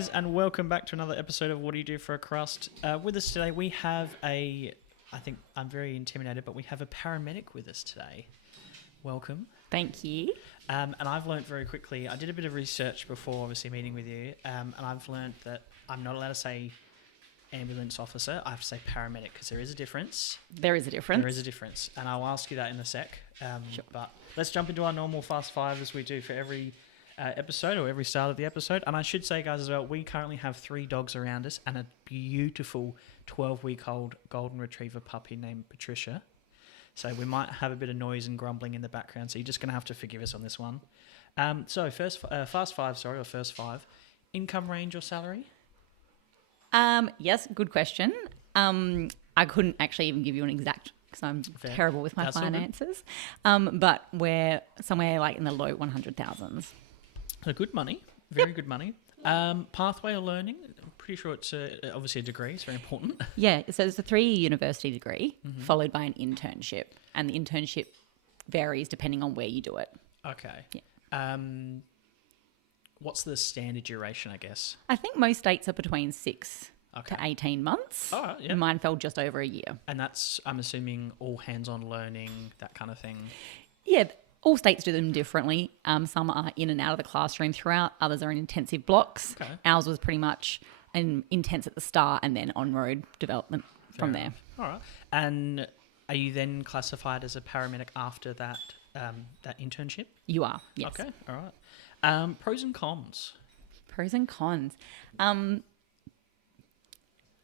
guys, and welcome back to another episode of What Do You Do for a Crust? With us today, we have I think I'm very intimidated, but we have a paramedic with us today. Welcome. Thank you. And I've learnt very quickly, I did a bit of research before obviously meeting with you, and I've learnt that I'm not allowed to say ambulance officer, I have to say paramedic because there is a difference. There is a difference. There is a difference, and I'll ask you that in a sec. Sure. But let's jump into our normal Fast Five as we do for every episode or every start of the episode. And I should say, guys, as well, we currently have 3 dogs around us and a beautiful 12-week-old golden retriever puppy named Patricia. So we might have a bit of noise and grumbling in the background, so you're just going to have to forgive us on this one. So first five, income range or salary? Yes, good question. I couldn't actually even give you an exact because I'm terrible with my finances. But we're somewhere like in the low 100,000s. So good money, very good money. Pathway or learning? I'm pretty sure it's obviously a degree. It's very important. Yeah, so it's a 3-year university degree followed by an internship, and the internship varies depending on where you do it. Okay. Yeah. What's the standard duration, I guess? I think most states are between 6 to 18 months. All right, yeah. Mine fell just over a year. And that's, I'm assuming, all hands-on learning, that kind of thing? Yeah, all states do them differently. Some are in and out of the classroom throughout. Others are in intensive blocks. Okay. Ours was pretty much intense at the start and then on-road development from there. All right. And are you then classified as a paramedic after that that internship? You are, yes. Okay, all right. Pros and cons? Pros and cons.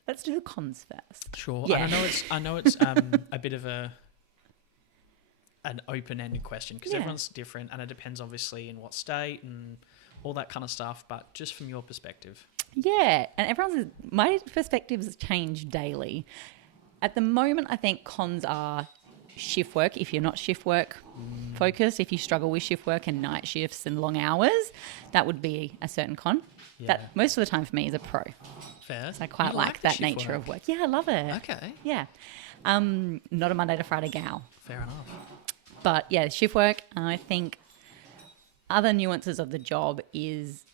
Let's do the cons first. Sure. Yeah. And I know it's a bit of an open-ended question because everyone's different and it depends obviously in what state and all that kind of stuff, but just from your perspective. Yeah, and my perspectives change daily. At the moment, I think cons are shift work. If you're not shift work focused, if you struggle with shift work and night shifts and long hours, that would be a certain con. Yeah. That most of the time for me is a pro. Fair. So I quite You like the that shift nature work. of work. Yeah, I love it. Okay. Yeah. Not a Monday to Friday gal. Fair enough. But yeah, shift work, I think other nuances of the job is,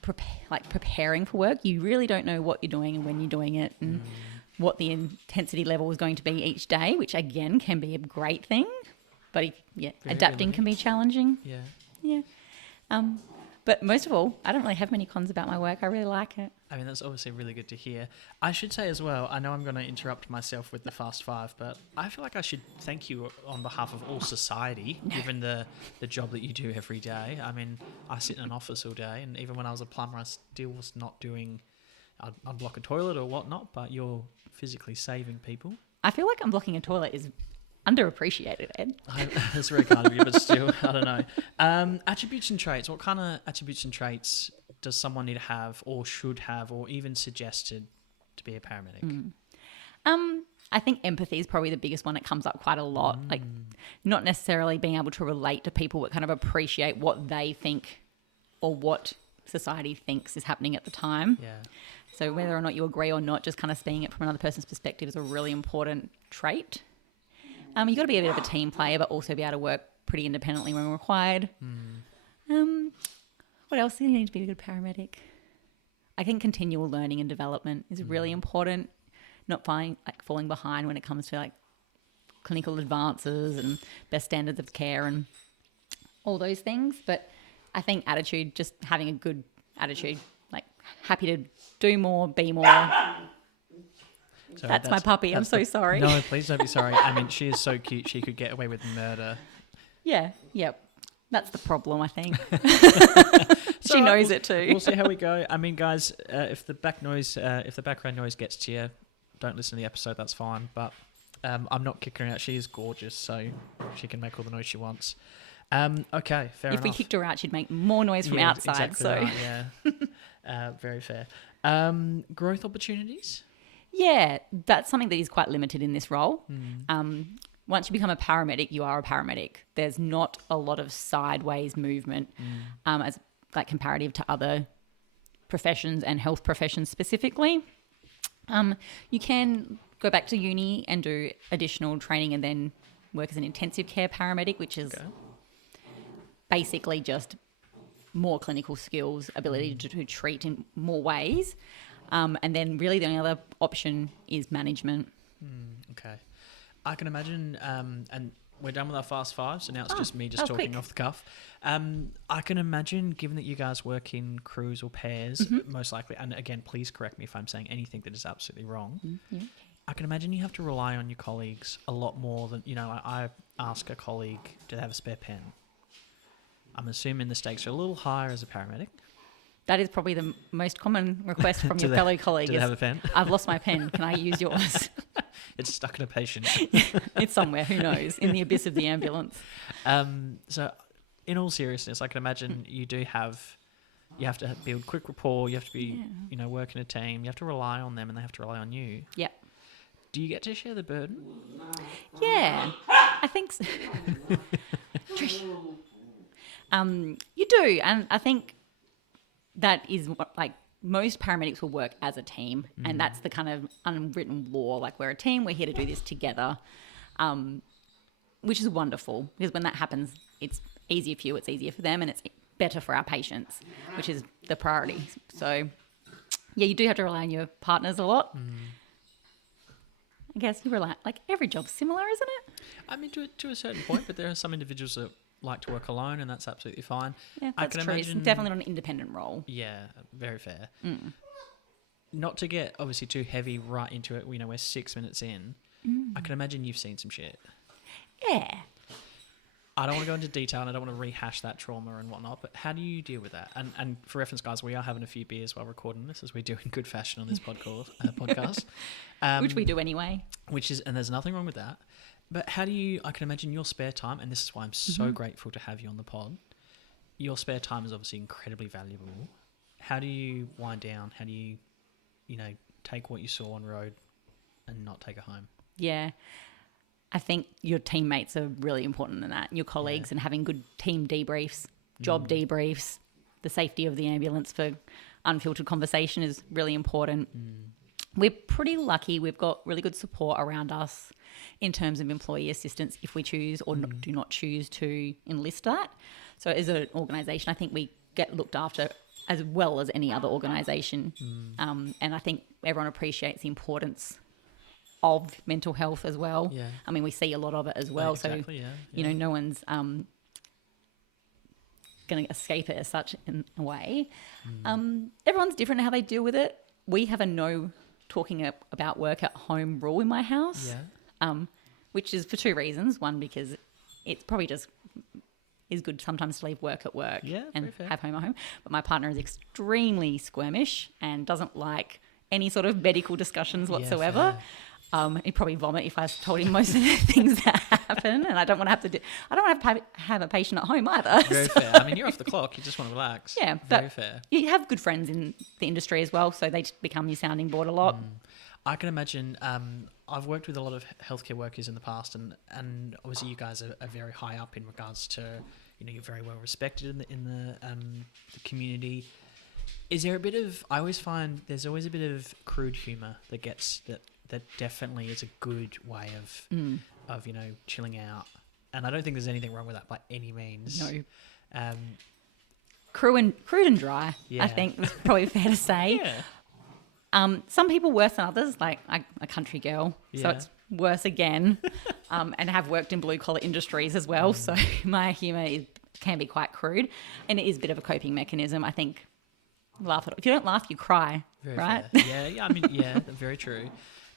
preparing for work. You really don't know what you're doing and when you're doing it and what the intensity level is going to be each day, which again can be a great thing. But adapting can be challenging. Yeah. Yeah. But most of all, I don't really have many cons about my work. I really like it. I mean, that's obviously really good to hear. I should say as well, I know I'm going to interrupt myself with the Fast Five, but I feel like I should thank you on behalf of all society, given the job that you do every day. I mean, I sit in an office all day, and even when I was a plumber, I still was not doing, I'd unblock a toilet or whatnot, but you're physically saving people. I feel like unblocking a toilet is underappreciated, Ed. That's very kind of you, but still, I don't know. Attributes and traits. What kind of attributes and traits does someone need to have or should have or even suggested to be a paramedic? I think empathy is probably the biggest one that comes up quite a lot. Like not necessarily being able to relate to people, but kind of appreciate what they think or what society thinks is happening at the time. Yeah. So whether or not you agree or not, just kind of seeing it from another person's perspective is a really important trait. You've got to be a bit of a team player, but also be able to work pretty independently when required. What else do you need to be a good paramedic? I think continual learning and development is really important. Not falling behind when it comes to clinical advances and best standards of care and all those things. But I think attitude, just having a good attitude, happy to do more, be more. Sorry, that's my puppy. I'm so sorry. No, please don't be sorry. I mean, she is so cute. She could get away with murder. Yeah. Yep. That's the problem, I think. She knows it too. We'll see how we go. I mean, guys, if the background noise gets to you, don't listen to the episode. That's fine. But I'm not kicking her out. She is gorgeous, so she can make all the noise she wants. Okay, fair enough. If we kicked her out, she'd make more noise from outside. Exactly So right, yeah, very fair. Growth opportunities. Yeah, that's something that is quite limited in this role. Once you become a paramedic, you are a paramedic. There's not a lot of sideways movement as comparative to other professions and health professions specifically. You can go back to uni and do additional training and then work as an intensive care paramedic, which is basically just more clinical skills, ability to treat in more ways. And then really the only other option is management. Okay. I can imagine, and we're done with our fast five, so now it's just me just talking quick. off the cuff. I can imagine, given that you guys work in crews or pairs, most likely, and again, please correct me if I'm saying anything that is absolutely wrong. Yeah. I can imagine you have to rely on your colleagues a lot more than, I ask a colleague, do they have a spare pen? I'm assuming the stakes are a little higher as a paramedic. That is probably the most common request from your fellow colleague. Do they have a pen? I've lost my pen. Can I use yours? It's stuck in a patient. It's somewhere. Who knows? In the abyss of the ambulance. So, in all seriousness, I can imagine you have to build quick rapport. You have to be, work in a team. You have to rely on them, and they have to rely on you. Yep. Do you get to share the burden? Yeah, I think so. Trish. You do, and I think that is what, like, most paramedics will work as a team, and that's the kind of unwritten law. Like, we're a team, we're here to do this together, which is wonderful, because when that happens, it's easier for you, it's easier for them, and it's better for our patients, which is the priority. So, yeah, you do have to rely on your partners a lot. I guess you rely, like, every job's similar, isn't it? I mean, to a certain point, but there are some individuals that like to work alone, and that's absolutely fine. Yeah, I that's can true. imagine, It's definitely not an independent role. Yeah, very fair. Not to get obviously too heavy right into it. We're 6 minutes in. I can imagine you've seen some shit. Yeah. I don't want to go into detail, and I don't want to rehash that trauma and whatnot, but how do you deal with that? And for reference, guys, we are having a few beers while recording this, as we do in good fashion on this podcast. Which we do anyway. And there's nothing wrong with that. But how do you, I can imagine your spare time, and this is why I'm so grateful to have you on the pod. Your spare time is obviously incredibly valuable. How do you wind down? How do you, take what you saw on road and not take it home? Yeah. I think your teammates are really important in that. Your colleagues and having good team debriefs, job debriefs, the safety of the ambulance for unfiltered conversation is really important. We're pretty lucky. We've got really good support around us in terms of employee assistance if we choose or do not choose to enlist that. So as an organisation, I think we get looked after as well as any other organisation. And I think everyone appreciates the importance of mental health as well. Yeah. I mean, we see a lot of it as well. Exactly, So, no one's going to escape it as such in a way. Everyone's different in how they deal with it. We have a no talking about work at home rule in my house, which is for two reasons. One, because it's probably just is good sometimes to leave work at work and have home at home. But my partner is extremely squirmish and doesn't like any sort of medical discussions whatsoever. He'd probably vomit if I told him most of the things that happen, and I don't want to have a patient at home either. Very fair. I mean, you're off the clock. You just want to relax. Yeah, very fair. You have good friends in the industry as well, so they become your sounding board a lot. I can imagine. I've worked with a lot of healthcare workers in the past, and obviously you guys are very high up in regards to, you're very well respected in the community. Is there a bit of? I always find there's always a bit of crude humour that definitely is a good way of chilling out, and I don't think there's anything wrong with that by any means. No. Crude and dry, I think is probably fair to say. Some people worse than others, like a country girl, so it's worse again, and have worked in blue collar industries as well. So my humour can be quite crude, and it is a bit of a coping mechanism. I think laugh at it. If you don't laugh, you cry, very right? Fair. Yeah. I mean, very true.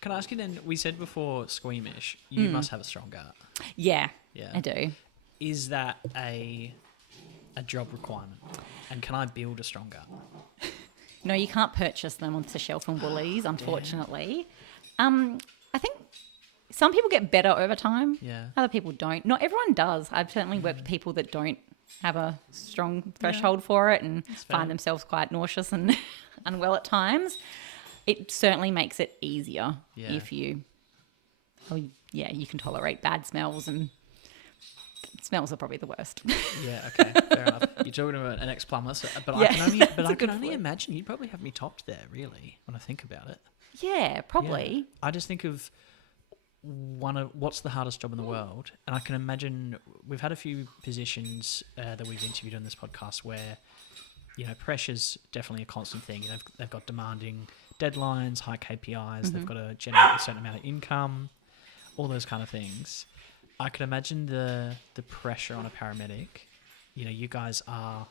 Can I ask you then? We said before squeamish. You must have a strong gut. Yeah, I do. Is that a job requirement? And can I build a strong gut? No, you can't purchase them off the shelf from Woolies, unfortunately. I think some people get better over time. Yeah. Other people don't. Not everyone does. I've certainly worked with people that don't have a strong threshold for it and find themselves quite nauseous and unwell at times. It certainly makes it easier if you can tolerate bad smells, and smells are probably the worst. Yeah, okay, fair enough. You're talking about an ex-plumber, but I can only imagine you'd probably have me topped there, really, when I think about it. Yeah, probably. Yeah. I just think of what's the hardest job in the world? And I can imagine we've had a few positions that we've interviewed on this podcast where, you know, pressure's definitely a constant thing. You know, they've got demanding deadlines, high KPIs, they've got to generate a certain amount of income, all those kind of things. I could imagine the pressure on a paramedic. You know, you guys are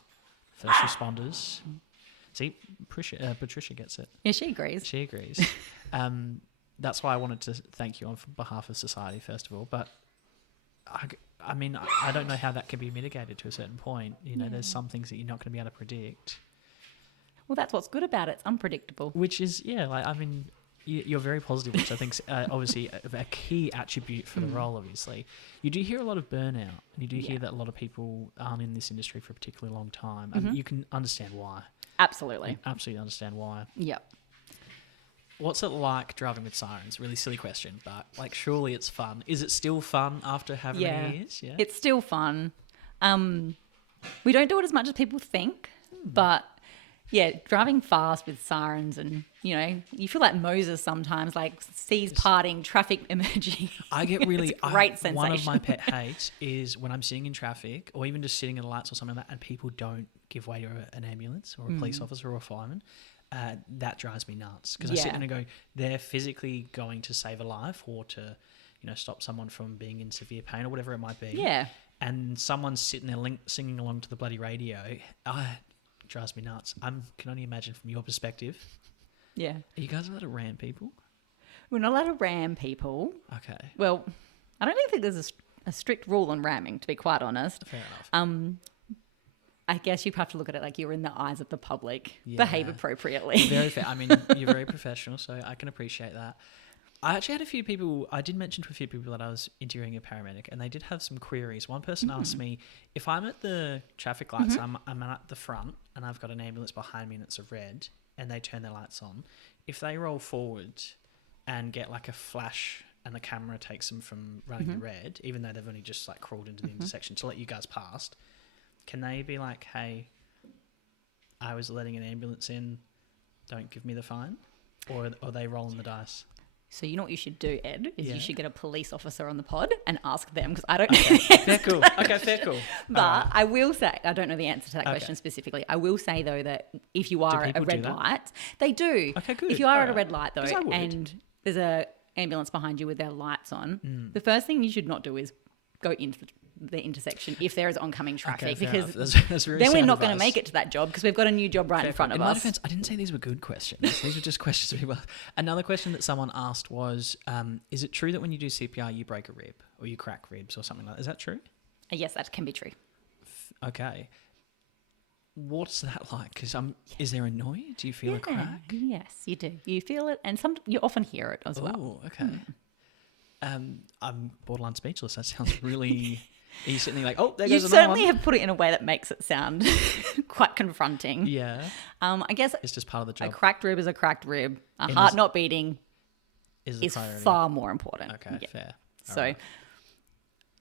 first responders. See, Patricia gets it. Yeah, she agrees. She agrees. That's why I wanted to thank you on behalf of society, first of all. But I mean, I don't know how that can be mitigated to a certain point. You know, there's some things that you're not going to be able to predict. Well, that's what's good about it. It's unpredictable. Which is, yeah, like, I mean, you're very positive, which I think is obviously a key attribute for the role, obviously. You do hear a lot of burnout, and you do hear that a lot of people aren't in this industry for a particularly long time. And you can understand why. Absolutely. You absolutely understand why. Yep. What's it like driving with sirens? Really silly question, but like surely it's fun. Is it still fun after how many years? Yeah, it's still fun. We don't do it as much as people think, but yeah, driving fast with sirens and, you know, you feel like Moses sometimes, like seas parting, traffic emerging. I get really it's a great sensation. One of my pet hates is when I'm sitting in traffic or even just sitting at lights or something like that, and people don't give way to an ambulance or a police officer or a fireman. That drives me nuts because I sit there and go, they're physically going to save a life or to, you know, stop someone from being in severe pain or whatever it might be. Yeah. And someone's sitting there singing along to the bloody radio. It drives me nuts. I can only imagine from your perspective. Yeah. Are you guys allowed to ram people? We're not allowed to ram people. Okay. Well, I don't think there's a strict rule on ramming, to be quite honest. Fair enough. I guess you have to look at it like you're in the eyes of the public. Behave appropriately. Very fair. I mean, you're very professional, so I can appreciate that. I actually had a few people, I did mention to a few people that I was interviewing a paramedic, and they did have some queries. One person asked me, if I'm at the traffic lights, I'm at the front, and I've got an ambulance behind me and it's a red, and they turn their lights on, if they roll forward and get like a flash and the camera takes them from running the red, even though they've only just like crawled into the intersection to let you guys past, can they be like, hey, I was letting an ambulance in, don't give me the fine? Or are they rolling the dice? So you know what you should do, Ed, is you should get a police officer on the pod and ask them, because I don't know. Fair cool. Okay, fair cool. But I will say, I don't know the answer to that question specifically. I will say, though, that if you are at a red light, they do. Okay, good. If you are at a red light, though, and there's a ambulance behind you with their lights on, the first thing you should not do is go into the intersection if there is oncoming traffic, because that's really then we're not going to make it to that job because we've got a new job right in front of us. In my defense, I didn't say these were good questions. These were just questions of people. Another question that someone asked was, is it true that when you do CPR you break a rib or you crack ribs or something like that? Is that true? Yes, that can be true. Okay. What's that like? Because is there a noise? Do you feel a crack? Yes, you do. You feel it, and you often hear it as well. Oh, okay. I'm borderline speechless. That sounds really... Are you sitting there like, oh, there goes another one? You certainly have put it in a way that makes it sound quite confronting. Yeah. I guess it's just part of the job. A cracked rib is a cracked rib. A heart not beating is far more important. Okay, fair. So, right.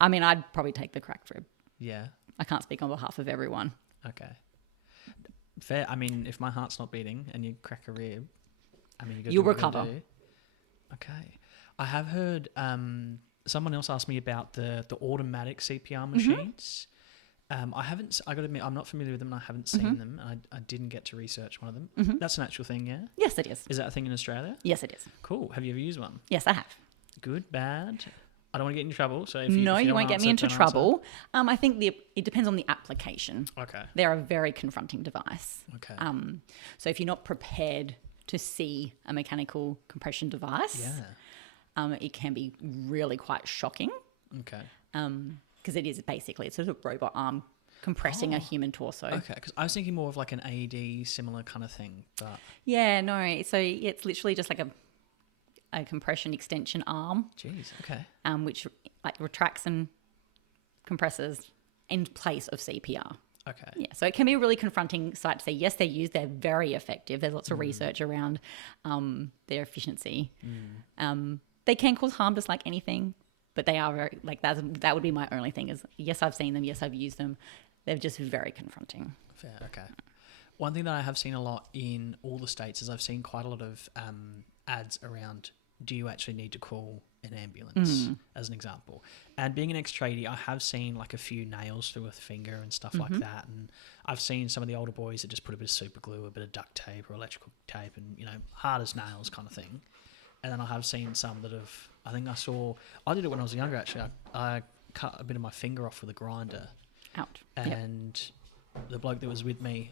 I mean, I'd probably take the cracked rib. Yeah. I can't speak on behalf of everyone. Okay. Fair. I mean, if my heart's not beating and you crack a rib, I mean, you'll recover. Okay. I have heard... someone else asked me about the automatic CPR machines. I got to admit, I'm not familiar with them and I haven't seen them. I didn't get to research one of them. That's an actual thing, yeah? Yes, it is. Is that a thing in Australia? Yes, it is. Cool. Have you ever used one? Yes, I have. Good, bad? I don't want to get into trouble. So you won't get me into trouble. I think it depends on the application. Okay. They're a very confronting device. Okay. So if you're not prepared to see a mechanical compression device, it can be really quite shocking. Okay. Because it is basically, it's sort of a robot arm compressing a human torso. Okay, because I was thinking more of like an AED similar kind of thing. But yeah, no. So it's literally just like a compression extension arm. Jeez, okay. Which like retracts and compresses in place of CPR. Okay. Yeah, so it can be a really confronting sight to say, yes, they're used, they're very effective. There's lots of research around their efficiency. They can cause harm just like anything, but they are very, like, that would be my only thing is, yes, I've seen them, yes, I've used them. They're just very confronting. Fair, okay. One thing that I have seen a lot in all the states is I've seen quite a lot of ads around, do you actually need to call an ambulance, as an example. And being an ex-tradie, I have seen like a few nails through a finger and stuff like that. And I've seen some of the older boys that just put a bit of super glue, a bit of duct tape or electrical tape and, you know, hard as nails kind of thing. And then I have seen some that have, I did it when I was younger actually. I cut a bit of my finger off with a grinder. Ouch. And the bloke that was with me,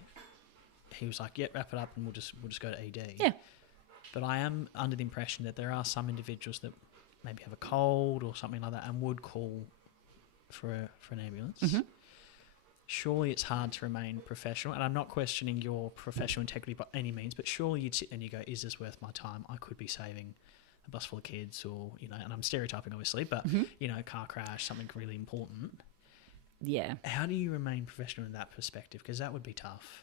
he was like, wrap it up and we'll just go to ED. Yeah. But I am under the impression that there are some individuals that maybe have a cold or something like that and would call for an ambulance. Surely it's hard to remain professional, and I'm not questioning your professional integrity by any means, but surely you'd sit and you go, is this worth my time? I could be saving a bus full of kids, or, you know, and I'm stereotyping obviously, but, you know, car crash, something really important. Yeah. How do you remain professional in that perspective? Because that would be tough.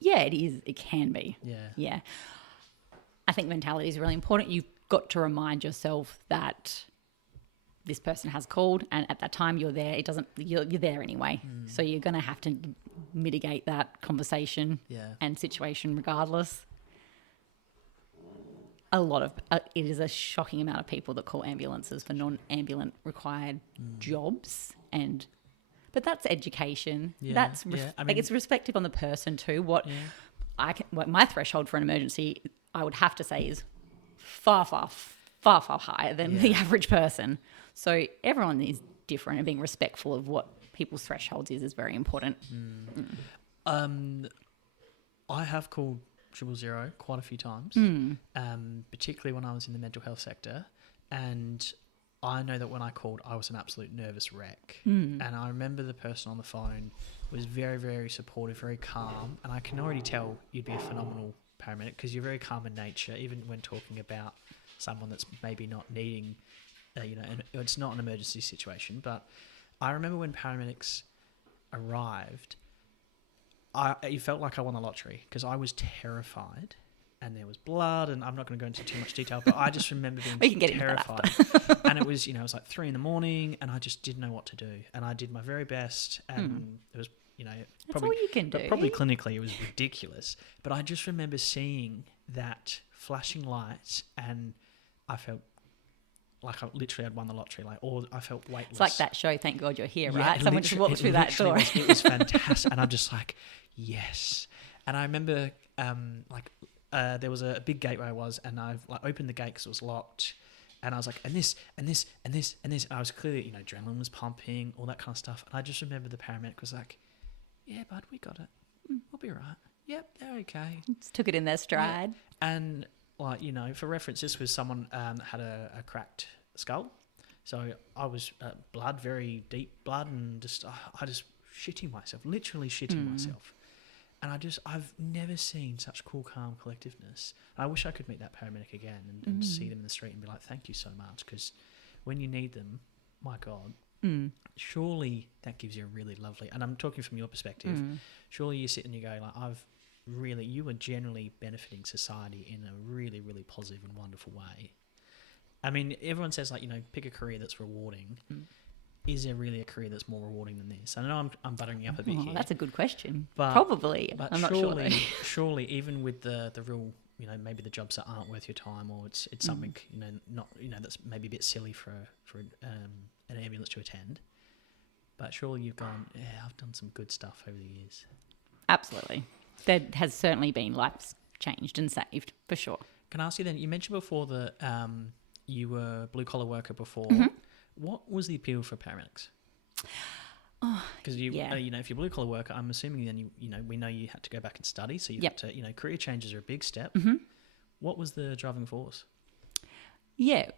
Yeah, it is. It can be. Yeah. Yeah. I think mentality is really important. You've got to remind yourself that this person has called, and at that time you're there. You're there anyway. So you're going to have to mitigate that conversation and situation regardless. It is a shocking amount of people that call ambulances for non-ambulance required jobs, but that's education. Yeah. It's respective on the person too. What my threshold for an emergency, I would have to say, is far higher than the average person. So everyone is different, and being respectful of what people's thresholds is very important. I have called 000 quite a few times, particularly when I was in the mental health sector, and I know that when I called, I was an absolute nervous wreck. And I remember the person on the phone was very, very supportive, very calm, and I can already tell you'd be a phenomenal paramedic because you're very calm in nature, even when talking about someone that's maybe not needing, and it's not an emergency situation. But I remember when paramedics arrived, it felt like I won the lottery because I was terrified, and there was blood, and I'm not going to go into too much detail, but I just remember being terrified. And it was, it was like 3 a.m, and I just didn't know what to do, and I did my very best, and it was, that's all you can do. But probably clinically it was ridiculous. But I just remember seeing that flashing lights, and I felt like I literally had won the lottery, or I felt weightless. It's like that show, Thank God You're Here, right? Someone just walked through that door. It was fantastic, and I'm just like, yes. And I remember, there was a big gate where I was, and I opened the gate because it was locked, and I was like, and this, and this, and this, and this. And I was clearly, adrenaline was pumping, all that kind of stuff. And I just remember the paramedic was like, "Yeah, bud, we got it. We'll be right. Yep, they're okay." Just took it in their stride. Yeah. And for reference, this was someone that had a cracked skull. So I was blood, very deep blood, and I just shitting myself, literally shitting myself. And I've never seen such cool, calm collectiveness. I wish I could meet that paramedic again and see them in the street and be like, thank you so much. Because when you need them, my God, surely that gives you a really lovely, and I'm talking from your perspective, surely you sit and you go, you are generally benefiting society in a really, really positive and wonderful way. I mean, everyone says pick a career that's rewarding. Is there really a career that's more rewarding than this? I know I'm buttering you up a bit here. That's a good question. But, probably. But I'm not sure. Surely, even with the real, maybe the jobs that aren't worth your time, or it's something, not, that's maybe a bit silly for an ambulance to attend. But surely you've gone, I've done some good stuff over the years. Absolutely. There has certainly been lives changed and saved, for sure. Can I ask you then, you mentioned before that you were a blue-collar worker before. What was the appeal for paramedics? Because if you're a blue-collar worker, I'm assuming then we know you had to go back and study, so you had to, career changes are a big step. What was the driving force? Yeah,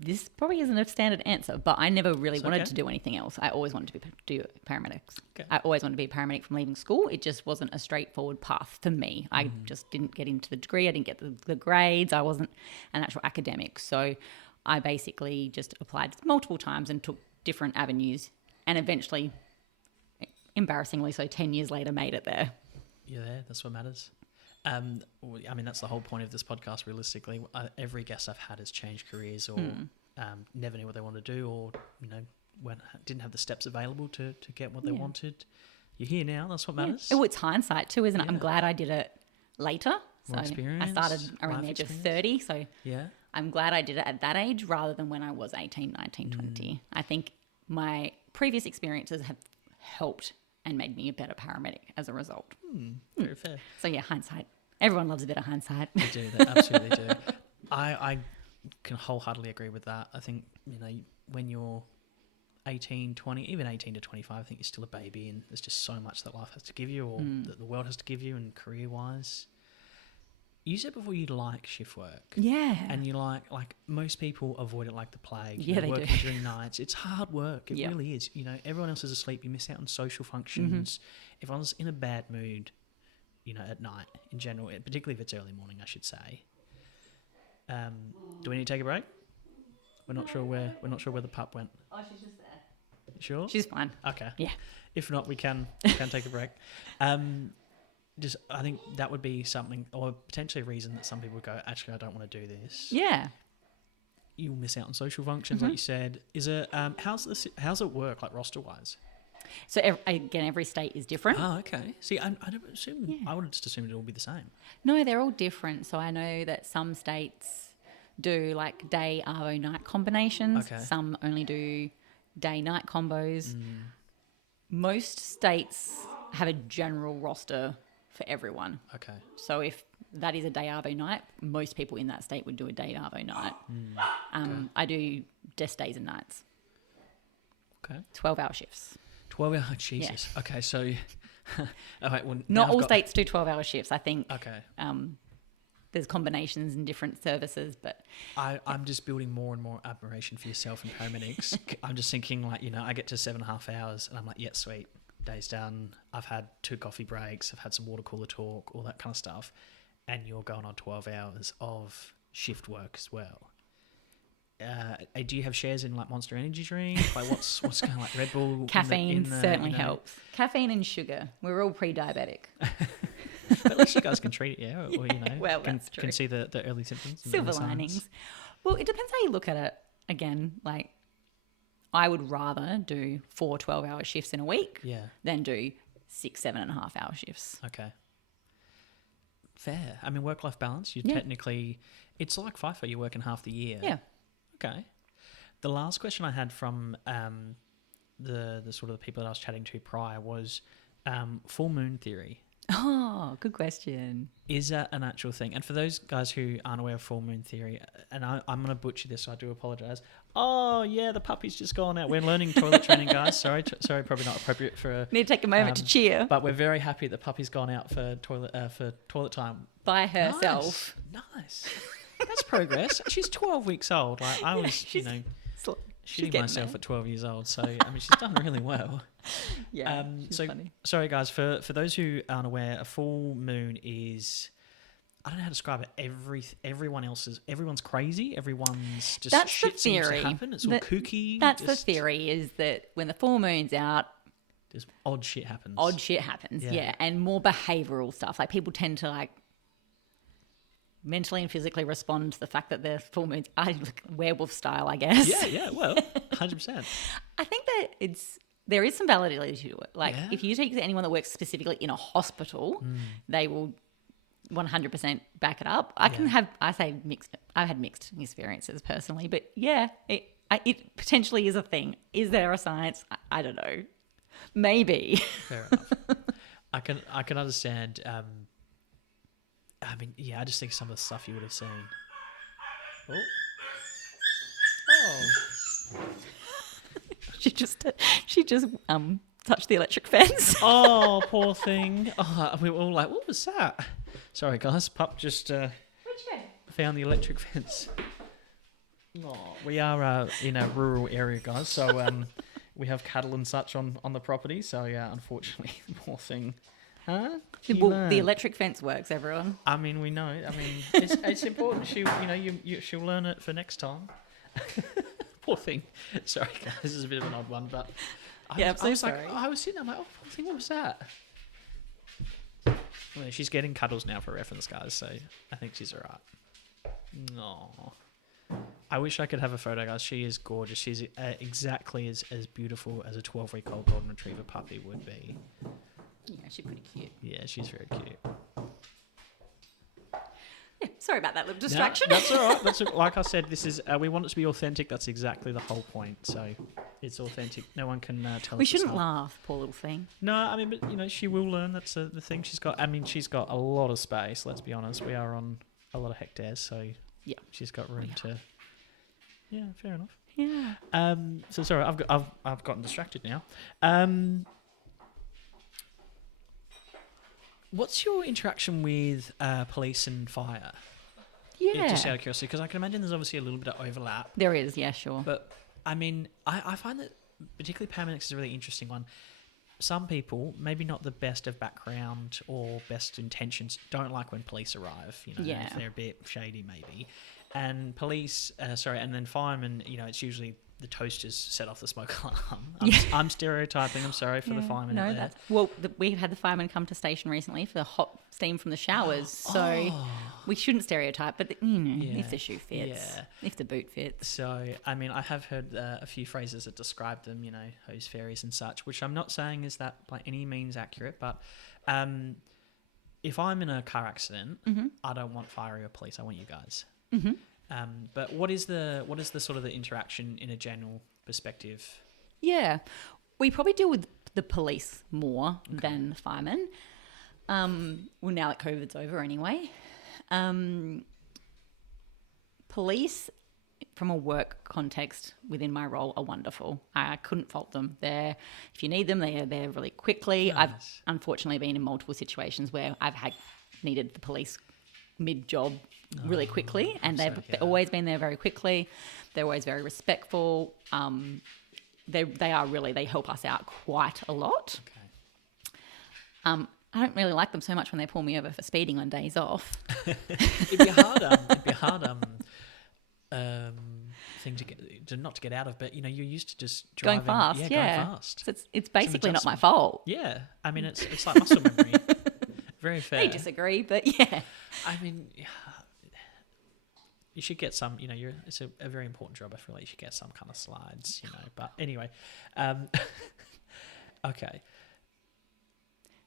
this probably isn't a standard answer, but I never really wanted to do anything else. I always wanted to do paramedics. Okay. I always wanted to be a paramedic from leaving school. It just wasn't a straightforward path for me. I just didn't get into the degree. I didn't get the grades. I wasn't an actual academic. So I basically just applied multiple times and took different avenues, and eventually, embarrassingly so, 10 years later, made it there. You're there. That's what matters. That's the whole point of this podcast, realistically. Every guest I've had has changed careers or never knew what they wanted to do, or, didn't have the steps available to get what they wanted. You're here now. That's what matters. Oh, it's hindsight too, isn't it? I'm glad I did it later. More experience. I started around the age of 30. So I'm glad I did it at that age rather than when I was 18, 19, 20. I think my previous experiences have helped and made me a better paramedic as a result. Very fair. So yeah, hindsight. Everyone loves a bit of hindsight. They do. They absolutely do. I can wholeheartedly agree with that. I think, when you're 18, 20, even 18 to 25, I think you're still a baby, and there's just so much that life has to give you, or that the world has to give you, and career-wise. You said before you like shift work. Yeah. And you like most people avoid it like the plague. Yeah, they working do. during nights. It's hard work. It really is. Everyone else is asleep. You miss out on social functions. Everyone's in a bad mood, at night in general, particularly if it's early morning, I should say. Do we need to take a break? We're not sure where the pup went. Oh, she's just there. You sure? She's fine. Okay. Yeah. If not, we can take a break. I think that would be something, or potentially a reason that some people would go, actually, I don't want to do this. Yeah. You'll miss out on social functions, like you said. Is it how's it work, like roster wise? So every state is different. Oh, okay. See, I don't assume. I would just assume it would all be the same. No, they're all different. So I know that some states do like day, arvo, night combinations. Okay. Some only do day-night combos. Most states have a general roster for everyone. Okay. So if that is a day, arvo, night, most people in that state would do a day, arvo, night. I do just days and nights. Okay. 12-hour shifts. 12-hour, Jesus. Yeah. Okay, so... all right, well, not all states do 12-hour shifts, I think. Okay. There's combinations in different services, but... I'm just building more and more admiration for yourself and paramedics. I'm just thinking, I get to 7.5 hours, and I'm like, yeah, sweet, day's done. I've had 2 coffee breaks. I've had some water cooler talk, all that kind of stuff. And you're going on 12 hours of shift work as well. Do you have shares in like Monster Energy drink? Like what's kind of like Red Bull? Caffeine certainly helps. Caffeine and sugar. We're all pre-diabetic. But at least you guys can treat it, yeah? Or well, that's true. Can see the early symptoms. Silver linings. Well, it depends how you look at it. Again, like I would rather do 4 12-hour shifts in a week than do 6 7.5 hour shifts. Okay. Fair. I mean, work-life balance, you technically... It's like FIFO, you're working half the year. Yeah. Okay. The last question I had from the sort of the people that I was chatting to prior was full moon theory. Oh, good question. Is that an actual thing? And for those guys who aren't aware of full moon theory, and I'm going to butcher this, so I do apologise. Oh, yeah, the puppy's just gone out. We're learning toilet training, guys. Sorry, probably not appropriate for... Need to take a moment to cheer. But we're very happy the puppy's gone out for toilet time. By herself. Nice. That's progress. She's 12 weeks old. Like I was, shitting myself at 12 years old. So, I mean, she's done really well. Yeah, she's funny. Sorry, guys. For those who aren't aware, a full moon is... I don't know how to describe it. Everyone's crazy. Everyone's just that's shit the seems theory. to happen. It's all kooky. That's the theory, is that when the full moon's out, just odd shit happens. Yeah. And more behavioural stuff. Like people tend to like mentally and physically respond to the fact that the full moon's werewolf style, I guess. Yeah. Well, 100%. I think that there is some validity to it. Like if you take anyone that works specifically in a hospital, they will 100% back it up. I've had mixed experiences personally, but yeah, it potentially is a thing. Is there a science? I don't know. Maybe. Fair enough. I can understand. I mean, yeah, I just think some of the stuff you would have seen. Oh. She just touched the electric fence. Oh, poor thing. Oh, we were all like, what was that? Sorry, guys. Pup just found the electric fence. Oh, we are in a rural area, guys, so we have cattle and such on the property. So, yeah, unfortunately, poor thing. Huh? The electric fence works, everyone. I mean, we know. I mean, it's important. She'll learn it for next time. Poor thing. Sorry, guys. This is a bit of an odd one, but I was sorry. I was sitting there, I'm like, oh, poor thing. What was that? Well, she's getting cuddles now for reference, guys. So I think she's all right. No. I wish I could have a photo, guys. She is gorgeous. She's exactly as beautiful as a 12-week-old golden retriever puppy would be. Yeah, she's pretty cute. Yeah, she's very cute. Yeah, Sorry about that little No, distraction. that's all right. Like I said, this is we want it to be authentic. That's exactly the whole point. So it's authentic. No one can tell We us. shouldn't laugh, poor little thing. No, I mean, but she will learn. That's the thing. She's got a lot of space. Let's be honest. We are on a lot of hectares, so Yeah. she's got room to. Yeah, fair enough. Yeah. So sorry, I've gotten distracted now. What's your interaction with police and fire? Yeah. Just out of curiosity, because I can imagine there's obviously a little bit of overlap. There is, yeah, sure. But I mean, I find that particularly paramedics is a really interesting one. Some people, maybe not the best of background or best intentions, don't like when police arrive. If they're a bit shady, maybe. And police, and then firemen, it's usually the toasters set off the smoke alarm. I'm stereotyping. I'm sorry for the firemen. No, out there. we've had the firemen come to station recently for the hot steam from the showers, so we shouldn't stereotype. But if the shoe fits, if the boot fits. So I mean, I have heard a few phrases that describe them, hose fairies and such, which I'm not saying is that by any means accurate, but if I'm in a car accident, I don't want fire or police. I want you guys. Mm-hmm. But what is the sort of the interaction in a general perspective? Yeah, we probably deal with the police more than firemen. Well, now that COVID's over anyway. Police, from a work context within my role, are wonderful. I couldn't fault them. If you need them, they are there really quickly. Nice. I've unfortunately been in multiple situations where I've needed the police mid-job really quickly, and they've always been there very quickly. They're always very respectful. They help us out quite a lot. Okay. I don't really like them so much when they pull me over for speeding on days off. It'd be a hard thing not to get out of, but you're used to just driving, going fast. going fast. So it's basically not my fault. Yeah, I mean it's like muscle memory. Very fair. They disagree, but yeah. I mean, you should get some. It's a very important job. I feel like you should get some kind of slides. But anyway, okay.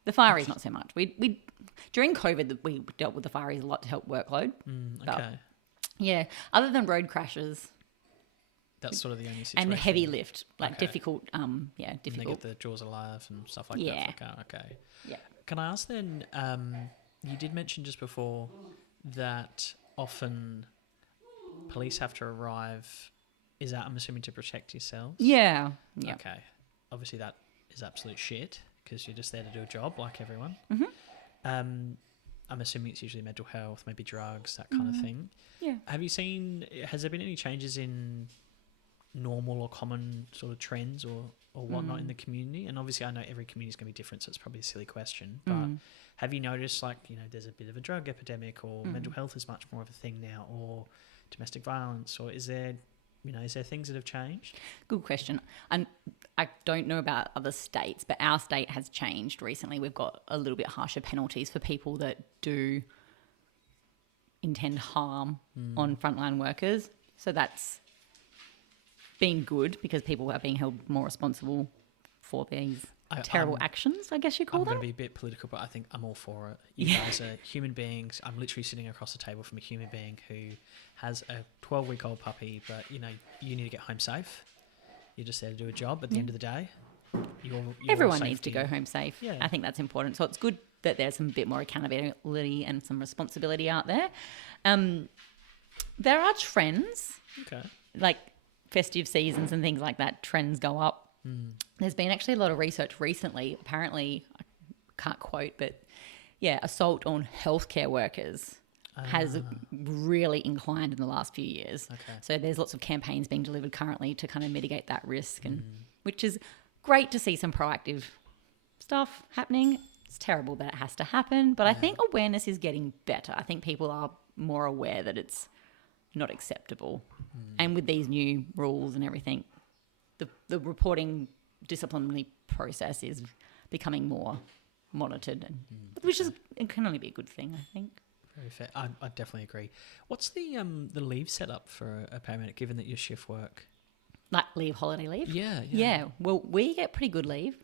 The fireys not so much. We during COVID we dealt with the fireys a lot to help workload. Okay. But, yeah, other than road crashes. That's sort of the only situation. And heavy lift, difficult. difficult. And they difficult. get the jaws alive and stuff like Yeah. that. Okay. Yeah. Can I ask then? You did mention just before that often police have to arrive. Is that, I'm assuming, to protect yourselves? Yeah. Yeah. Okay. Obviously, that is absolute shit because you're just there to do a job like everyone. Mm-hmm. I'm assuming it's usually mental health, maybe drugs, that kind of thing. Yeah. Has there been any changes in normal or common sort of trends or whatnot in the community? And obviously I know every community is going to be different, so it's probably a silly question, but have you noticed there's a bit of a drug epidemic or mental health is much more of a thing now, or domestic violence, or is there things that have changed? Good question. And I don't know about other states, but our state has changed recently. We've got a little bit harsher penalties for people that do intend harm on frontline workers. So that's been good because people are being held more responsible for these terrible actions, I guess you call I'm them. going to be a bit political, but I think I'm all for it. You guys are human beings. I'm literally sitting across the table from a human being who has a 12-week-old puppy, but, you need to get home safe. You're just there to do a job. At the end of the day, everyone needs to go home safe. Yeah. I think that's important. So it's good that there's some bit more accountability and some responsibility out there. There are trends, like festive seasons and things like that. Trends go up. There's been actually a lot of research recently. Apparently, I can't quote, but assault on healthcare workers has really inclined in the last few years. Okay. So there's lots of campaigns being delivered currently to kind of mitigate that risk, and which is great to see some proactive stuff happening. It's terrible that it has to happen, but I think awareness is getting better. I think people are more aware that it's not acceptable. And with these new rules and everything, the reporting disciplinary process is becoming more monitored, which it can only be a good thing, I think. Very fair. I definitely agree. What's the leave setup for a paramedic, given that your shift work? Like holiday leave? Yeah. Well, we get pretty good leave.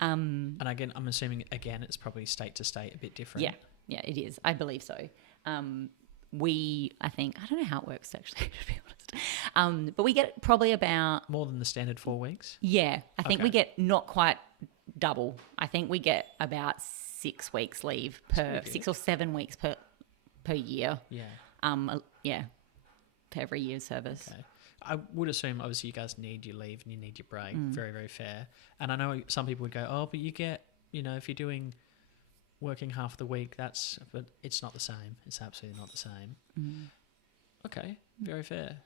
And again, I'm assuming, it's probably state to state a bit different. Yeah, it is. I believe so. I think, I don't know how it works actually, to be honest. But we get probably about, More than the standard 4 weeks? yeah, I think we Okay. get not quite double. I think we get about 6 weeks leave per, 6 or 7 weeks per year. Yeah. Yeah, per every year's service. Okay. I would assume, obviously, you guys need your leave and you need your break. Mm. Very, very fair. And I know some people would go, oh, but you get, if you're working half the week, but it's not the same. It's absolutely not the same. Mm. Okay. Very fair.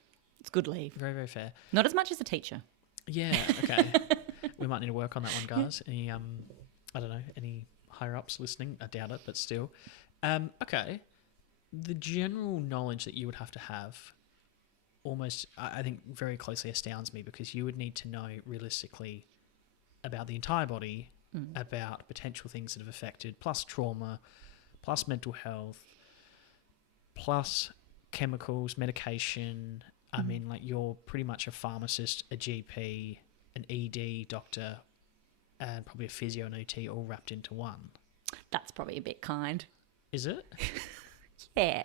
It's good leave. Very, very fair. Not as much as a teacher. Yeah. Okay. We might need to work on that one, guys. Any, I don't know, any higher ups listening? I doubt it, but still. Okay. The general knowledge that you would have to have almost, I think, very closely astounds me, because you would need to know realistically about the entire body, about potential things that have affected, plus trauma, plus mental health, plus chemicals, medication. I mean, like, you're pretty much a pharmacist, a GP, an ED doctor, and probably a physio and OT all wrapped into one. That's probably a bit kind. Is it? Yeah.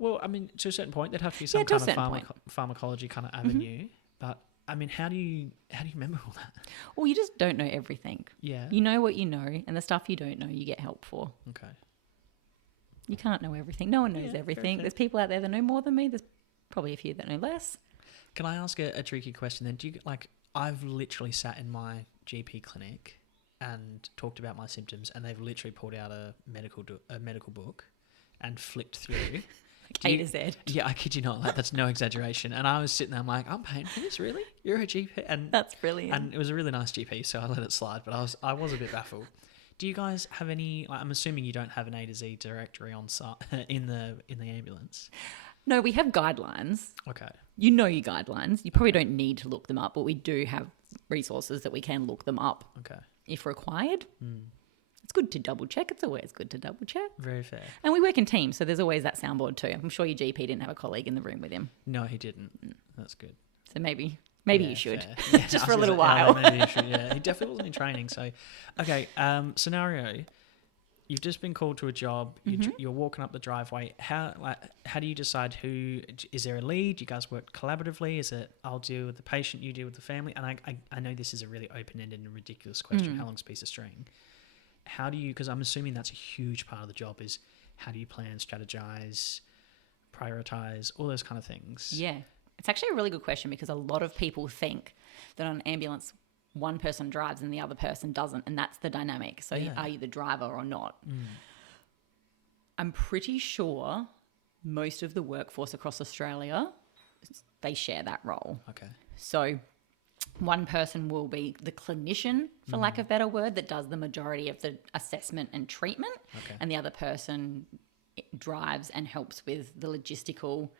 Well, I mean, to a certain point, there'd have to be some to a kind of certain point. pharmacology kind of avenue. But I mean, how do you remember all that? Well, you just don't know everything. Yeah. You know what you know, and the stuff you don't know, you get help for. Okay. You can't know everything. No one knows Yeah, very everything. fair. There's people out there that know more than me. There's probably a few that know less. Can I ask a tricky question then? Do you, like, I've literally sat in my GP clinic and talked about my symptoms, and they've literally pulled out a medical book and flicked through. A to Z. Yeah, I kid you not. Like, that's no exaggeration. And I was sitting there, I'm like, I'm paying for this, really? You're a GP? And That's brilliant. And it was a really nice GP, so I let it slide. But I was a bit baffled. Do you guys have any? Like, I'm assuming you don't have an A to Z directory on site in the ambulance. No, we have guidelines. Okay. You know your guidelines. You probably don't need to look them up, but we do have resources that we can look them up Okay. if required. It's good to double check. It's always good to double check. Very fair. And we work in teams, so there's always that soundboard too. I'm sure your GP didn't have a colleague in the room with him. No, he didn't. That's good. So maybe Yeah, you should. fair. Yeah, Just I for a was little gonna say, while. maybe you should, yeah. He definitely wasn't in training. So, okay. Scenario: you've just been called to a job. You're walking up the driveway. How do you decide who? Is there a lead? Do you guys work collaboratively? Is it I'll deal with the patient, you deal with the family? And I know this is a really open-ended and ridiculous question. How long's a piece of string? How do you? Because I'm assuming that's a huge part of the job. Is how do you plan, strategize, prioritize, all those kind of things? Yeah. It's actually a really good question, because a lot of people think that on an ambulance, one person drives and the other person doesn't, and that's the dynamic. So Yeah. are you the driver or not? I'm pretty sure most of the workforce across Australia, they share that role. Okay. So one person will be the clinician, for lack of a better word, that does the majority of the assessment and treatment. Okay. And the other person drives and helps with the logistical,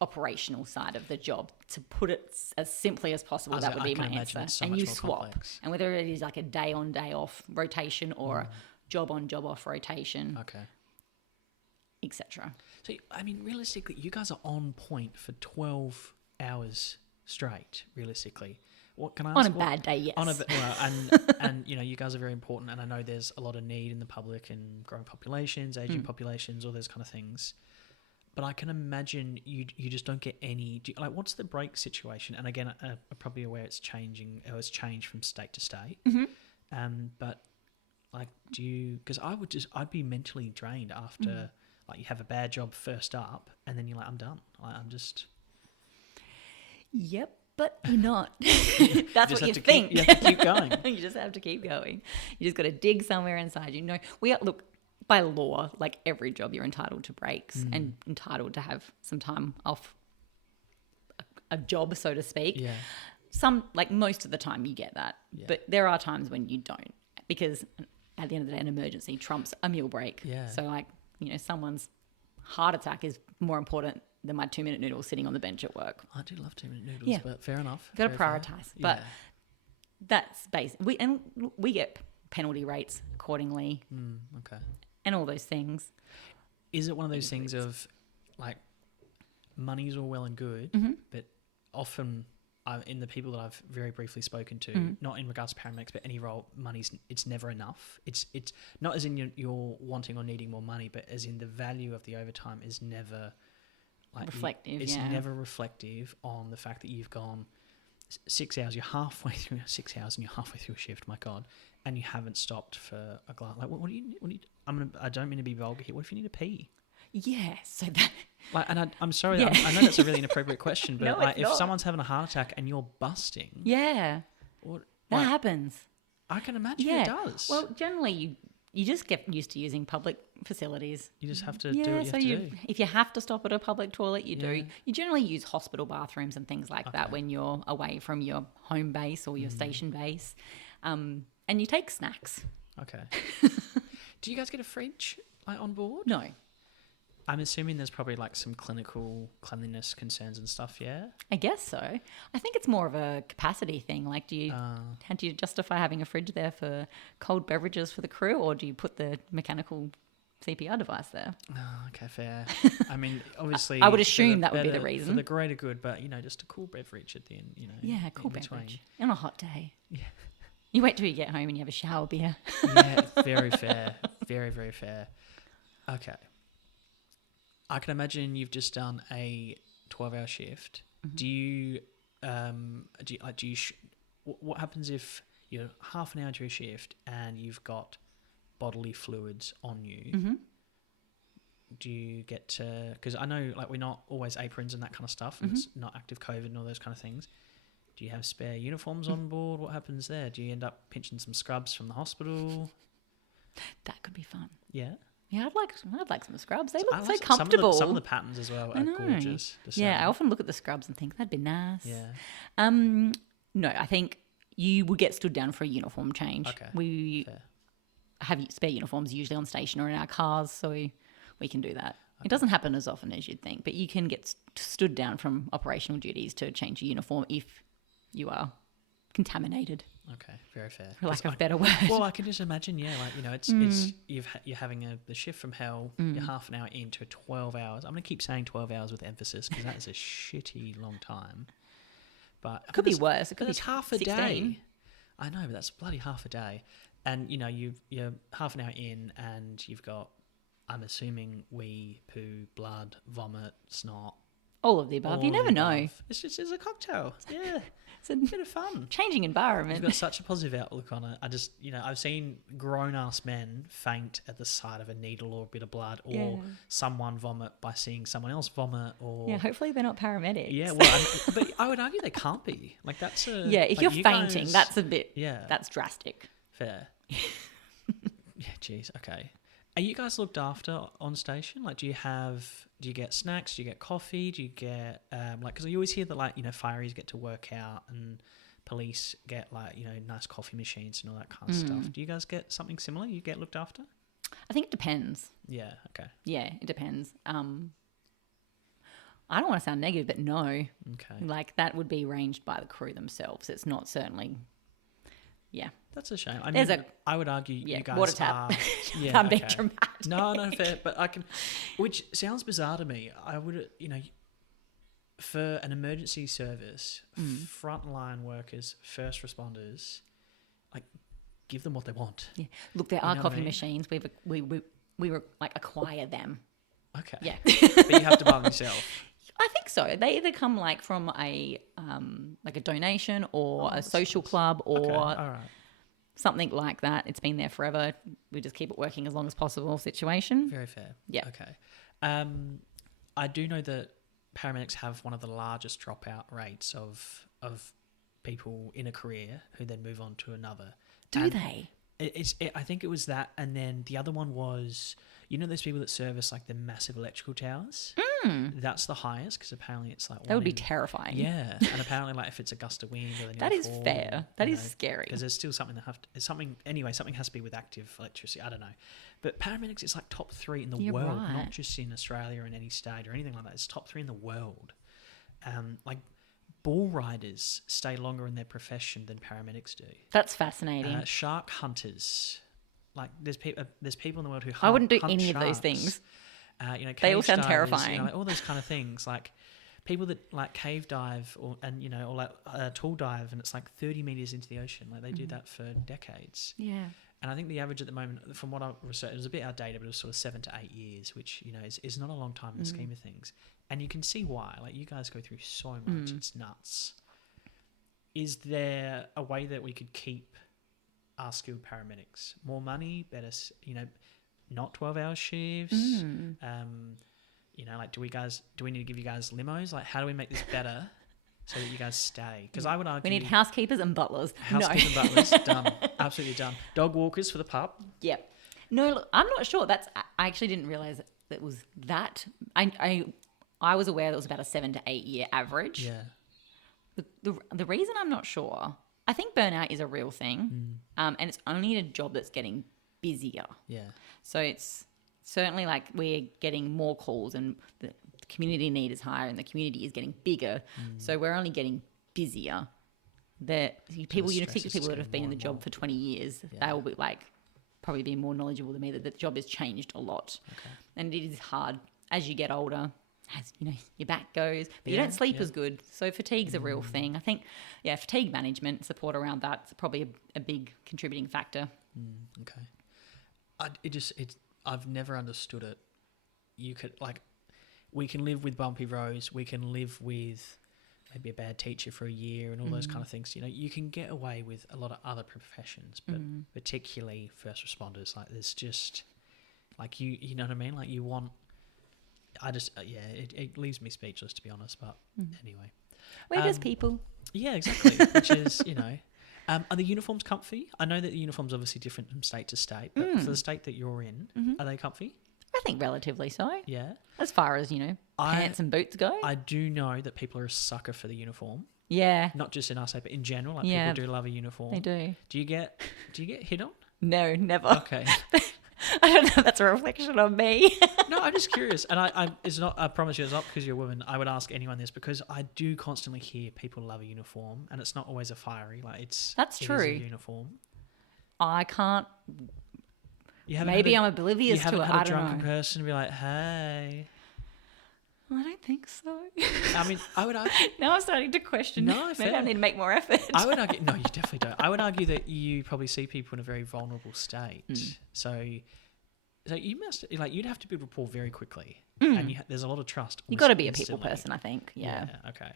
operational side of the job. To put it as simply as possible, that would be my answer. It's so And much you more swap. complex. And whether it is like a day on, day off rotation or a job on, job off rotation, Okay. etc. So, I mean, realistically, you guys are on point for 12 hours straight, realistically. What can I ask? On a bad day, yes. And you guys are very important, and I know there's a lot of need in the public and growing populations, aging populations, all those kind of things. But I can imagine you just don't get any. What's the break situation? And again, I'm probably aware it's changing. It's changed from state to state. But like, do you? Because I'd be mentally drained after. Like, you have a bad job first up, and then you're like, I'm done. I'm just. Yep, but you're not. That's what you have to think. You have to keep going. You just have to keep going. You just got to dig somewhere inside. Look, by law, like every job, you're entitled to breaks and entitled to have some time off a job, so to speak. Yeah. Most of the time you get that. Yeah. But there are times when you don't, because at the end of the day, an emergency trumps a meal break. Yeah. So someone's heart attack is more important than my 2-minute noodle sitting on the bench at work. I do love 2-minute noodles, Yeah. but fair enough. You've got to Very fair. prioritise. But Yeah. that's basic. We get penalty rates accordingly Okay. and all those things. Is it one of those things of, like, money's all well and good, but often in the people that I've very briefly spoken to, not in regards to paramedics, but any role, it's never enough. It's not as in you're wanting or needing more money, but as in the value of the overtime is never Like reflective. it's yeah. never reflective on the fact that you've gone 6 hours. You're halfway through 6 hours, and you're halfway through a shift. My God, and you haven't stopped for a glass. Like, what do you? I don't mean to be vulgar here. What if you need to pee? Yeah. So that. Like, and I'm sorry. Yeah. I know that's a really inappropriate question, but No, like, it's if not. someone's having a heart attack and you're busting, Yeah. what, That like, happens. I can imagine Yeah. it does. Well, generally, you just get used to using public facilities. you just have to do what you so have to do. if you have to stop at a public toilet, you Yeah. do. You generally use hospital bathrooms and things like that Okay. when you're away from your home base or your station base. And you take snacks. Okay. Do you guys get a fridge like on board? No. I'm assuming there's probably like some clinical cleanliness concerns and stuff. Yeah. I guess so. I think it's more of a capacity thing. Like, how do you justify having a fridge there for cold beverages for the crew, or do you put the mechanical CPR device there? Oh, okay, fair. I mean, obviously, I would for assume the that would be the better- reason. for the greater good. But just a cool beverage at the end. Yeah, cool in between. beverage on a hot day. Yeah. You wait till you get home and you have a shower beer. Yeah, very fair. Very, very fair. Okay. I can imagine you've just done a 12-hour shift. Mm-hmm. What happens if you're half an hour into a shift and you've got bodily fluids on you? Mm-hmm. Do you get to, because I know like we're not always aprons and that kind of stuff, and Mm-hmm. it's not active COVID and all those kind of things. Do you have spare uniforms on board? What happens there? Do you end up pinching some scrubs from the hospital? That could be fun. Yeah. Yeah, I'd like some scrubs. They I look like so some comfortable. Some of the patterns as well I are know. gorgeous. to Yeah, say. I often look at the scrubs and think that'd be nice. Yeah. No, I think you would get stood down for a uniform change. Okay, We fair. have spare uniforms usually on station or in our cars, so we can do that. It doesn't happen as often as you'd think, but you can get stood down from operational duties to change your uniform if you are contaminated, Okay, very fair. for lack 'Cause of a better word. well, I can just imagine, it's you're having the shift from hell. You're half an hour into 12 hours. I'm going to keep saying 12 hours with emphasis because that is a shitty long time. But It could be worse. It could be that's half a 16. day. I know, but that's bloody half a day. And you're half an hour in, and you've got, I'm assuming, wee, poo, blood, vomit, snot. All of the above. all You of never the know. above. It's a cocktail. Yeah, It's a bit of fun. changing You've environment. got such a positive outlook on it. I just, I've seen grown-ass men faint at the sight of a needle or a bit of blood, or Yeah. someone vomit by seeing someone else vomit, or Yeah, hopefully they're not paramedics. yeah. Well, but I would argue they can't be. Like that's a Yeah, if like, you're you fainting, guys- that's a bit. yeah, That's drastic. fair. Yeah, jeez. Okay. Are you guys looked after on station? Like, do you get snacks? Do you get coffee? Do you get because you always hear that fireys get to work out and police get nice coffee machines and all that kind of stuff. Do you guys get something similar? You get looked after? I think it depends. Yeah. Okay. Yeah, it depends. I don't want to sound negative, but no, Okay. like that would be arranged by the crew themselves. It's not certainly. Yeah, That's a shame. I There's mean, I would argue yeah, you guys water tap. are. Yeah. I'm being okay. dramatic. No, fair. But I can, which sounds bizarre to me. I would, for an emergency service, frontline workers, first responders, like, give them what they want. Yeah. Look, there You are know what I coffee mean? machines. We were like acquire them. Okay. Yeah. But you have to buy them yourself. I think so. They either come like from a like a donation or a that's social nice. club or Okay. All right. something like that. It's been there forever. We just keep it working as long as possible situation. Very fair. Yeah. Okay. I do know that paramedics have one of the largest dropout rates of people in a career who then move on to another. Do And they? I think it was that, and then the other one was, those people that service like the massive electrical towers. That's the highest because apparently it's like That would be terrifying. Yeah, and apparently like if it's a gust of wind, or they That need is to fall, fair. That is scary. because there's still something something has to be with active electricity. I don't know, but paramedics, it's like top 3 in the You're world, right. not just in Australia or in any state or anything like that. It's top 3 in the world. Like bull riders stay longer in their profession than paramedics do. That's fascinating. Shark hunters, like there's people in the world who hunt, I wouldn't do hunt any of those sharks. things. They all sound terrifying. Like all those kind of things, like people that like cave dive or like tool dive, and it's like 30 meters into the ocean. Like they do that for decades. Yeah. And I think the average at the moment, from what I researched, it was a bit outdated, but it was sort of 7 to 8 years, which, you know, is not a long time in the scheme of things. And you can see why. Like, you guys go through so much. It's nuts. Is there a way that we could keep our skilled paramedics? More money, better, you know, not 12-hour shifts? You know, like, do we need to give you guys limos? Like, how do we make this better so that you guys stay? Because I would argue... We need housekeepers and butlers. Housekeepers and butlers, done. Absolutely done. Dog walkers for the pup. Yep. No, look, I'm not sure. I actually didn't realise that it was that. I was aware that it was about a 7 to 8 year average. Yeah. The reason I'm not sure, I think burnout is a real thing, and it's only a job that's getting busier. Yeah. So it's certainly like we're getting more calls and the community need is higher and the community is getting bigger. So we're only getting busier. People that have been in the job for 20 years, they will be like probably be more knowledgeable than me that the job has changed a lot. Okay. And it is hard as you get older. As you know, your back goes, but you don't sleep as good. So fatigue's a real thing. I think, fatigue management, support around that's probably a big contributing factor. Okay. I've never understood it. You could, like, we can live with bumpy roads. We can live with maybe a bad teacher for a year and all those kind of things. You know, you can get away with a lot of other professions, but particularly first responders. Like, there's just, like, you know what I mean? Like, you want... it leaves me speechless, to be honest, but anyway. We're just people. Yeah, exactly, which is, you know. Are the uniforms comfy? I know that the uniform's obviously different from state to state, but for the state that you're in, are they comfy? I think relatively so. Yeah. As far as, you know, pants and boots go. I do know that people are a sucker for the uniform. Yeah. Not just in our state, but in general. Like, people do love a uniform. They do. Do you get hit on? No, never. Okay. I don't know if that's a reflection on me. No, I'm just curious. And I promise you it's not because you're a woman. I would ask anyone this because I do constantly hear people love a uniform and it's not always a fiery. Like, That's true. It is a uniform. I can't. Maybe I'm oblivious to it. You haven't had a I don't drunken know. person be like, hey. I don't think so. I mean, I would argue... Now I'm starting to question. No, maybe fair. I need to make more effort. I would argue... No, you definitely don't. I would argue that you probably see people in a very vulnerable state. So you must... Like, you'd have to build rapport very quickly. And there's a lot of trust. You've got to be a people person, I think. Yeah. Okay.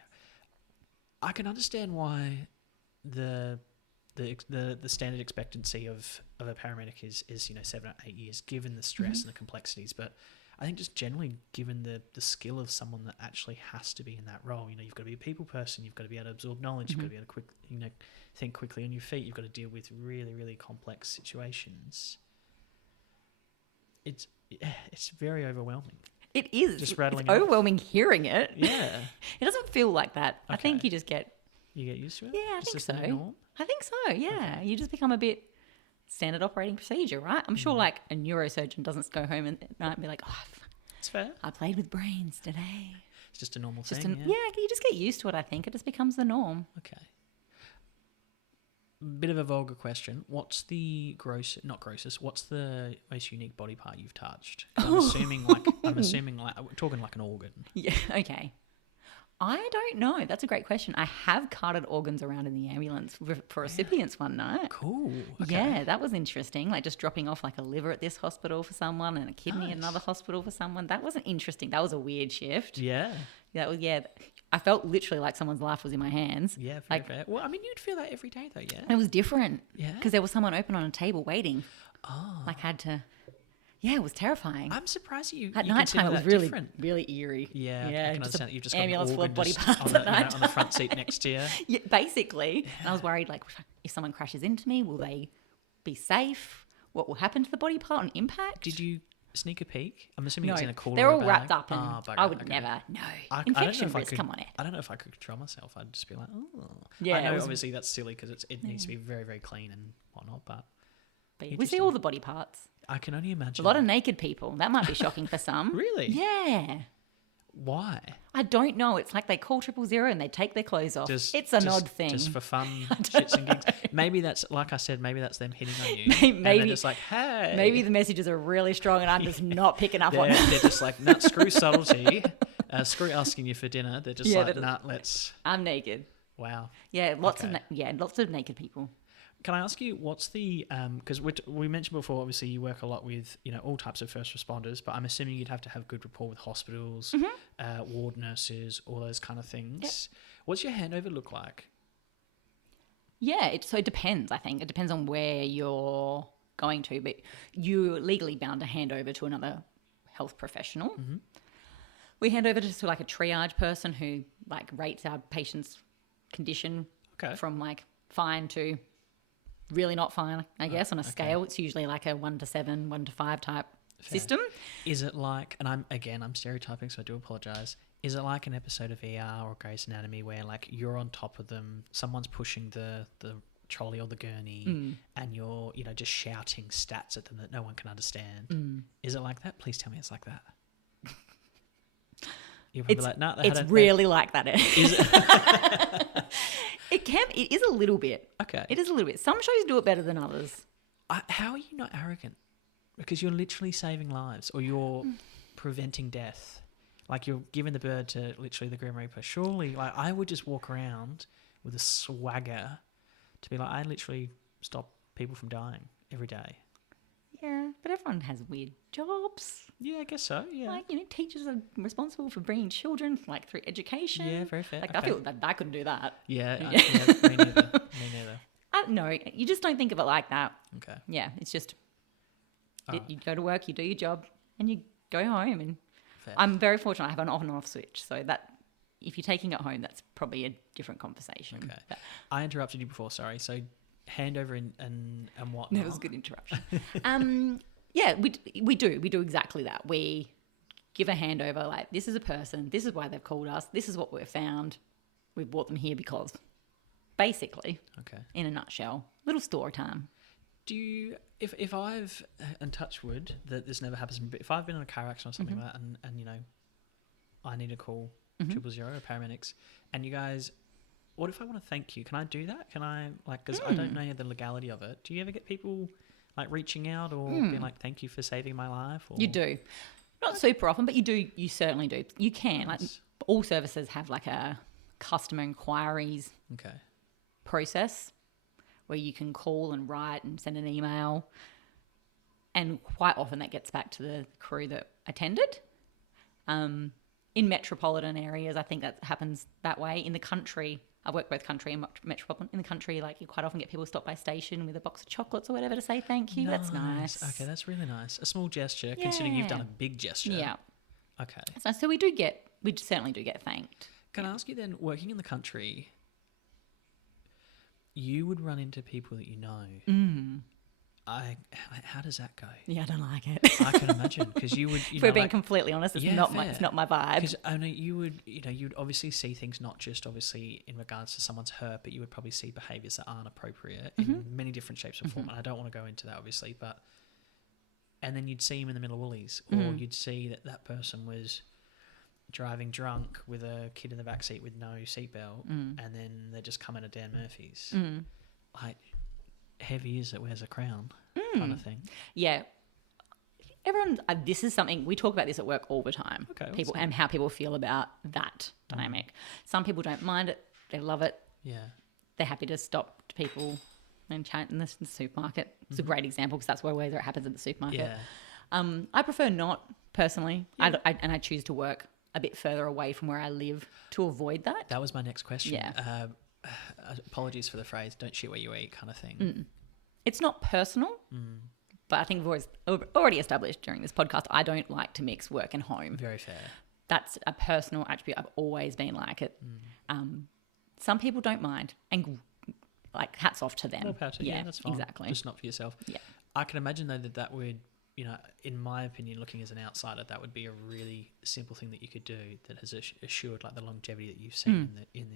I can understand why the standard expectancy of a paramedic is 7 or 8 years, given the stress and the complexities. But I think just generally, given the skill of someone that actually has to be in that role, you know, you've got to be a people person, you've got to be able to absorb knowledge, you've got to be able to think quickly on your feet, you've got to deal with really, really complex situations. It's very overwhelming. It is. Just rattling. It's overwhelming hearing it. Yeah. It doesn't feel like that. Okay. I think you just get... You get used to it? Yeah, I It's think just so. the new norm? I think so, yeah. Okay. You just become a bit standard operating procedure, right? I'm sure like a neurosurgeon doesn't go home at night and be like, it's fair. I played with brains today. It's just a normal thing, you just get used to it, I think. It just becomes the norm. Okay. Bit of a vulgar question. What's the what's the most unique body part you've touched? I'm assuming like we're talking like an organ. Yeah, okay. I don't know. That's a great question. I have carted organs around in the ambulance for recipients one night. Cool. Okay. Yeah, that was interesting. Like just dropping off like a liver at this hospital for someone and a kidney at another hospital for someone. That wasn't interesting. That was a weird shift. Yeah. I felt literally like someone's life was in my hands. Yeah, fair. Well, I mean, you'd feel that every day though, yeah? It was different. Yeah. Because there was someone open on a table waiting. Oh. Like had to... Yeah, it was terrifying. I'm surprised you at you night time. It was really, different. really eerie. Yeah, I can understand that you've just got ambulance an full of organ body just parts on at night on the front seat next to you. Yeah, basically. Yeah. And I was worried, like, if someone crashes into me, will they be safe? What will happen to the body part on impact? Did you sneak a peek? I'm assuming it's in a cooler. They're all bag. wrapped up, and I would never. No, infection risk. Come on, Ed. I don't know if I could control myself. I'd just be like, oh. Yeah, I know. Obviously, that's silly because it needs to be very, very clean and whatnot. But we see all the body parts. I can only imagine. A lot of naked people. That might be shocking for some. Really? Yeah. Why? I don't know. It's like they call 000 and they take their clothes off. It's an odd thing. Just for fun, shits and gigs. Maybe that's, like I said, maybe that's them hitting on you. Maybe. And they're just like, hey. Maybe the messages are really strong and I'm just not picking up on it. They're just like, nah, screw subtlety. Screw asking you for dinner. They're just let's... I'm naked. Wow. Yeah, lots of naked people. Can I ask you, what's the, because we mentioned before, obviously you work a lot with, all types of first responders, but I'm assuming you'd have to have good rapport with hospitals, ward nurses, all those kind of things. Yep. What's your handover look like? Yeah, so it depends, I think. It depends on where you're going to, but you're legally bound to hand over to another health professional. Mm-hmm. We hand over to like a triage person who like rates our patient's condition from like fine to really not fine, I guess, on a scale. It's usually like a 1 to 7, 1 to 5 type system. Is it like, and I'm stereotyping, so I do apologise. Is it like an episode of ER or Grey's Anatomy where like you're on top of them, someone's pushing the trolley or the gurney, and you're just shouting stats at them that no one can understand? Is it like that? Please tell me it's like that. You're probably like, no, it's really like that. Is it? It is a little bit. Okay. It is a little bit. Some shows do it better than others. How are you not arrogant? Because you're literally saving lives, or you're preventing death. Like, you're giving the bird to literally the Grim Reaper. Surely, like, I would just walk around with a swagger to be like, I literally stop people from dying every day. Yeah, but everyone has weird jobs. Yeah, I guess so, yeah. Like, teachers are responsible for bringing children, like, through education. Yeah, very fair. Like, I feel that I couldn't do that. Yeah, me neither. Me neither. No, you just don't think of it like that. Okay. Yeah, it's just, you go to work, you do your job, and you go home. And fair. I'm very fortunate I have an on and off switch, so that if you're taking it home, that's probably a different conversation. Okay. But I interrupted you before, sorry. So handover and what? That was a good interruption. Yeah, we do exactly that. We give a handover, like, this is a person, this is why they've called us, this is what we've found, we've brought them here because, basically, in a nutshell, little story time. Do you, if I've, and touch wood, that this never happens, but if I've been in a car accident or something like that, and I need to call 000 or paramedics, and you guys, what if I want to thank you? Can I do that? Can I, like, because I don't know the legality of it. Do you ever get people like reaching out or being like, thank you for saving my life? Or? You do. Not super often, but you certainly do. You can. Nice. Like, all services have like a customer inquiries process where you can call and write and send an email. And quite often that gets back to the crew that attended. In metropolitan areas, I think that happens that way. In the country, I work both country and metropolitan. In the country, like, you quite often get people stop by station with a box of chocolates or whatever to say thank you. Nice. That's nice. Okay, that's really nice. A small gesture, considering you've done a big gesture. Yeah. Okay. So we certainly do get thanked. Can I ask you then, working in the country, you would run into people that you know. How does that go? Yeah, I don't like it. I can imagine, because you would. If we're being completely honest, it's not my vibe. Because I know you would, you'd obviously see things not just obviously in regards to someone's hurt, but you would probably see behaviours that aren't appropriate in many different shapes and forms. And I don't want to go into that, obviously, but and then you'd see him in the middle of Woolies, or you'd see that person was driving drunk with a kid in the backseat with no seatbelt, and then they're just coming to Dan Murphy's, like. Heavy is that wears a crown kind of thing. Yeah. Everyone, this is something, we talk about this at work all the time. Okay. People and how people feel about that dynamic. Some people don't mind it. They love it. Yeah. They're happy to stop to people and chat in the supermarket. It's a great example because that's where it happens at the supermarket. Yeah. I prefer not, personally. Yeah. I choose to work a bit further away from where I live to avoid that. That was my next question. Yeah. Apologies for the phrase, don't shit where you eat kind of thing. It's not personal, but I think we've already established during this podcast, I don't like to mix work and home. Very fair. That's a personal attribute. I've always been like it. Some people don't mind, and like, hats off to them. Well, yeah, that's fine. Exactly. Just not for yourself. Yeah. I can imagine though that would, in my opinion, looking as an outsider, that would be a really simple thing that you could do that has assured like the longevity that you've seen in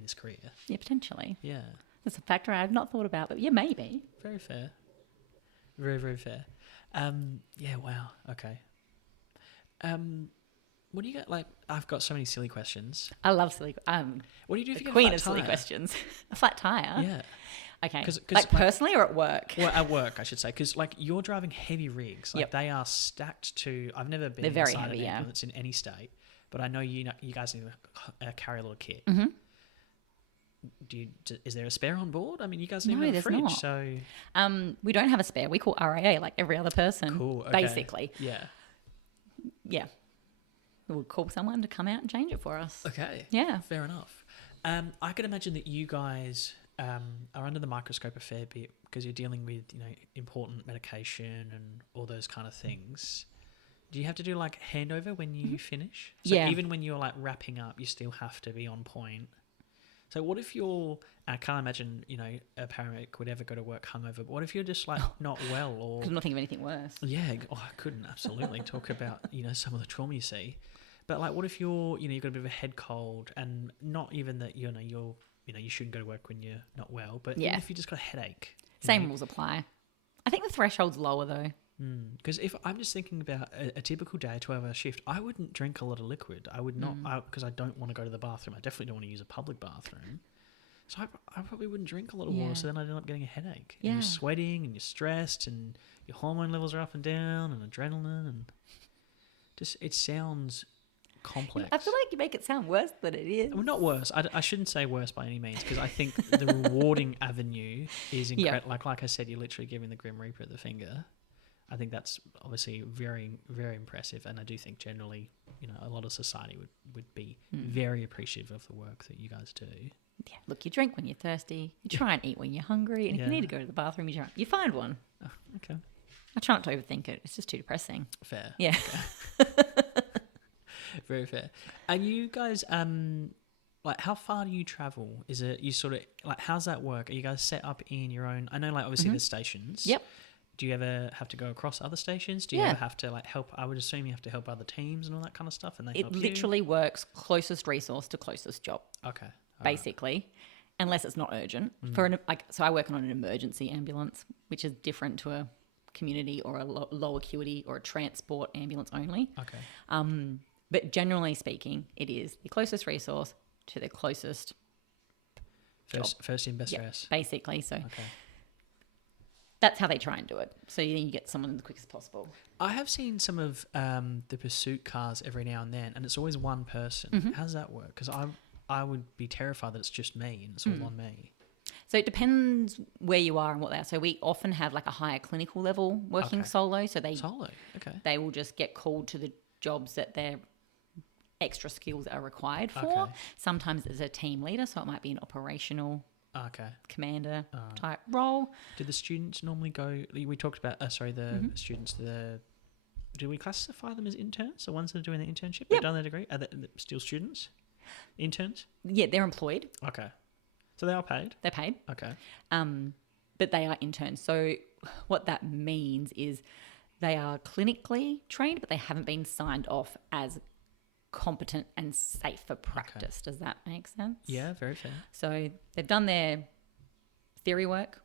this career. Yeah, potentially. Yeah, that's a factor I have not thought about, but yeah, maybe. Very fair. Very, very fair. Yeah. Wow. Okay. What do you got? Like, I've got so many silly questions. I love silly. What do you do if you get queen a flat of silly tire? questions? A flat tire. Yeah. Okay. Cause, like personally or at work? Well, at work, I should say, because like you're driving heavy rigs. Like they are stacked to. I've never been inside an ambulance in any state, but I know you guys need to carry a lot of kit. is there a spare on board? I mean, you guys don't No, even have a there's fridge, not. so We don't have a spare. We call RAA like every other person. cool. Okay. Basically. Yeah. Yeah. We'll call someone to come out and change it for us. Okay. Yeah. Fair enough. I can imagine that you guys are under the microscope a fair bit because you're dealing with, important medication and all those kind of things. Do you have to do like handover when you finish? So Yeah. even when you're like wrapping up, you still have to be on point. So what if I can't imagine, a paramedic would ever go to work hungover, but what if you're just like not well or... Because I'm not thinking of anything worse. Yeah, I couldn't absolutely talk about, some of the trauma you see. But like what if you've got a bit of a head cold and not even that, you shouldn't go to work when you're not well, but even if you just got a headache. Same rules apply. I think the threshold's lower though. Because if I'm just thinking about a typical day, 12-hour shift, I wouldn't drink a lot of liquid. I would not, because I don't want to go to the bathroom. I definitely don't want to use a public bathroom. So I probably wouldn't drink a lot of water, so then I'd end up getting a headache. And you're sweating and you're stressed and your hormone levels are up and down and adrenaline and just, it sounds complex. I feel like you make it sound worse than it is. Well, not worse. I shouldn't say worse by any means because I think the rewarding avenue is incredible. Like I said, you're literally giving the Grim Reaper the finger. I think that's obviously very, very impressive. And I do think generally, a lot of society would be very appreciative of the work that you guys do. Yeah, look, you drink when you're thirsty. You try and eat when you're hungry. And if you need to go to the bathroom, you find one. Oh, okay. I try not to overthink it. It's just too depressing. Fair. Yeah. Okay. Very fair. And you guys, like, how far do you travel? Is it you sort of like how's that work? Are you guys set up in your own? I know, like, obviously there's stations. Yep. Do you ever have to go across other stations? Do you ever have to like help? I would assume you have to help other teams and all that kind of stuff, and they help It literally works closest resource to closest job. Okay. Basically, unless it's not urgent. So I work on an emergency ambulance, which is different to a community or a low acuity or a transport ambulance only. Okay. But generally speaking, it is the closest resource to the closest First in, best dress. Basically. So Okay. that's how they try and do it. So you get someone as quick as possible. I have seen some of the pursuit cars every now and then, and it's always one person. How does that work? Because I would be terrified that it's just me and it's all on me. So it depends where you are and what they are. So we often have like a higher clinical level working solo. So they will just get called to the jobs that their extra skills are required for. Okay. Sometimes there's a team leader, so it might be an operational commander type role. Do the students normally go? We talked about the students. Do we classify them as interns? The ones that are doing the internship, they've done their degree. Are they still students? Interns? Yeah, they're employed. Okay, so they are paid. They're paid. Okay. But they are interns. So what that means is they are clinically trained, but they haven't been signed off as competent and safe for practice. Does that make sense? Yeah, very fair. So they've done their theory work.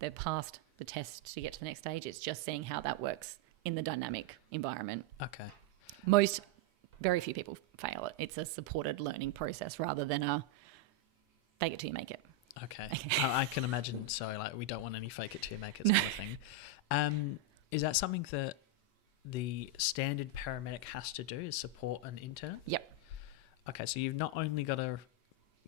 They've passed the test to get to the next stage. It's just seeing how that works in the dynamic environment. Okay. Very few people fail it. It's a supported learning process rather than a fake it till you make it. Okay. I can imagine. So like we don't want any fake it till you make it sort of thing. Is that something that the standard paramedic has to do, is support an intern? Yep. Okay, so you've not only got to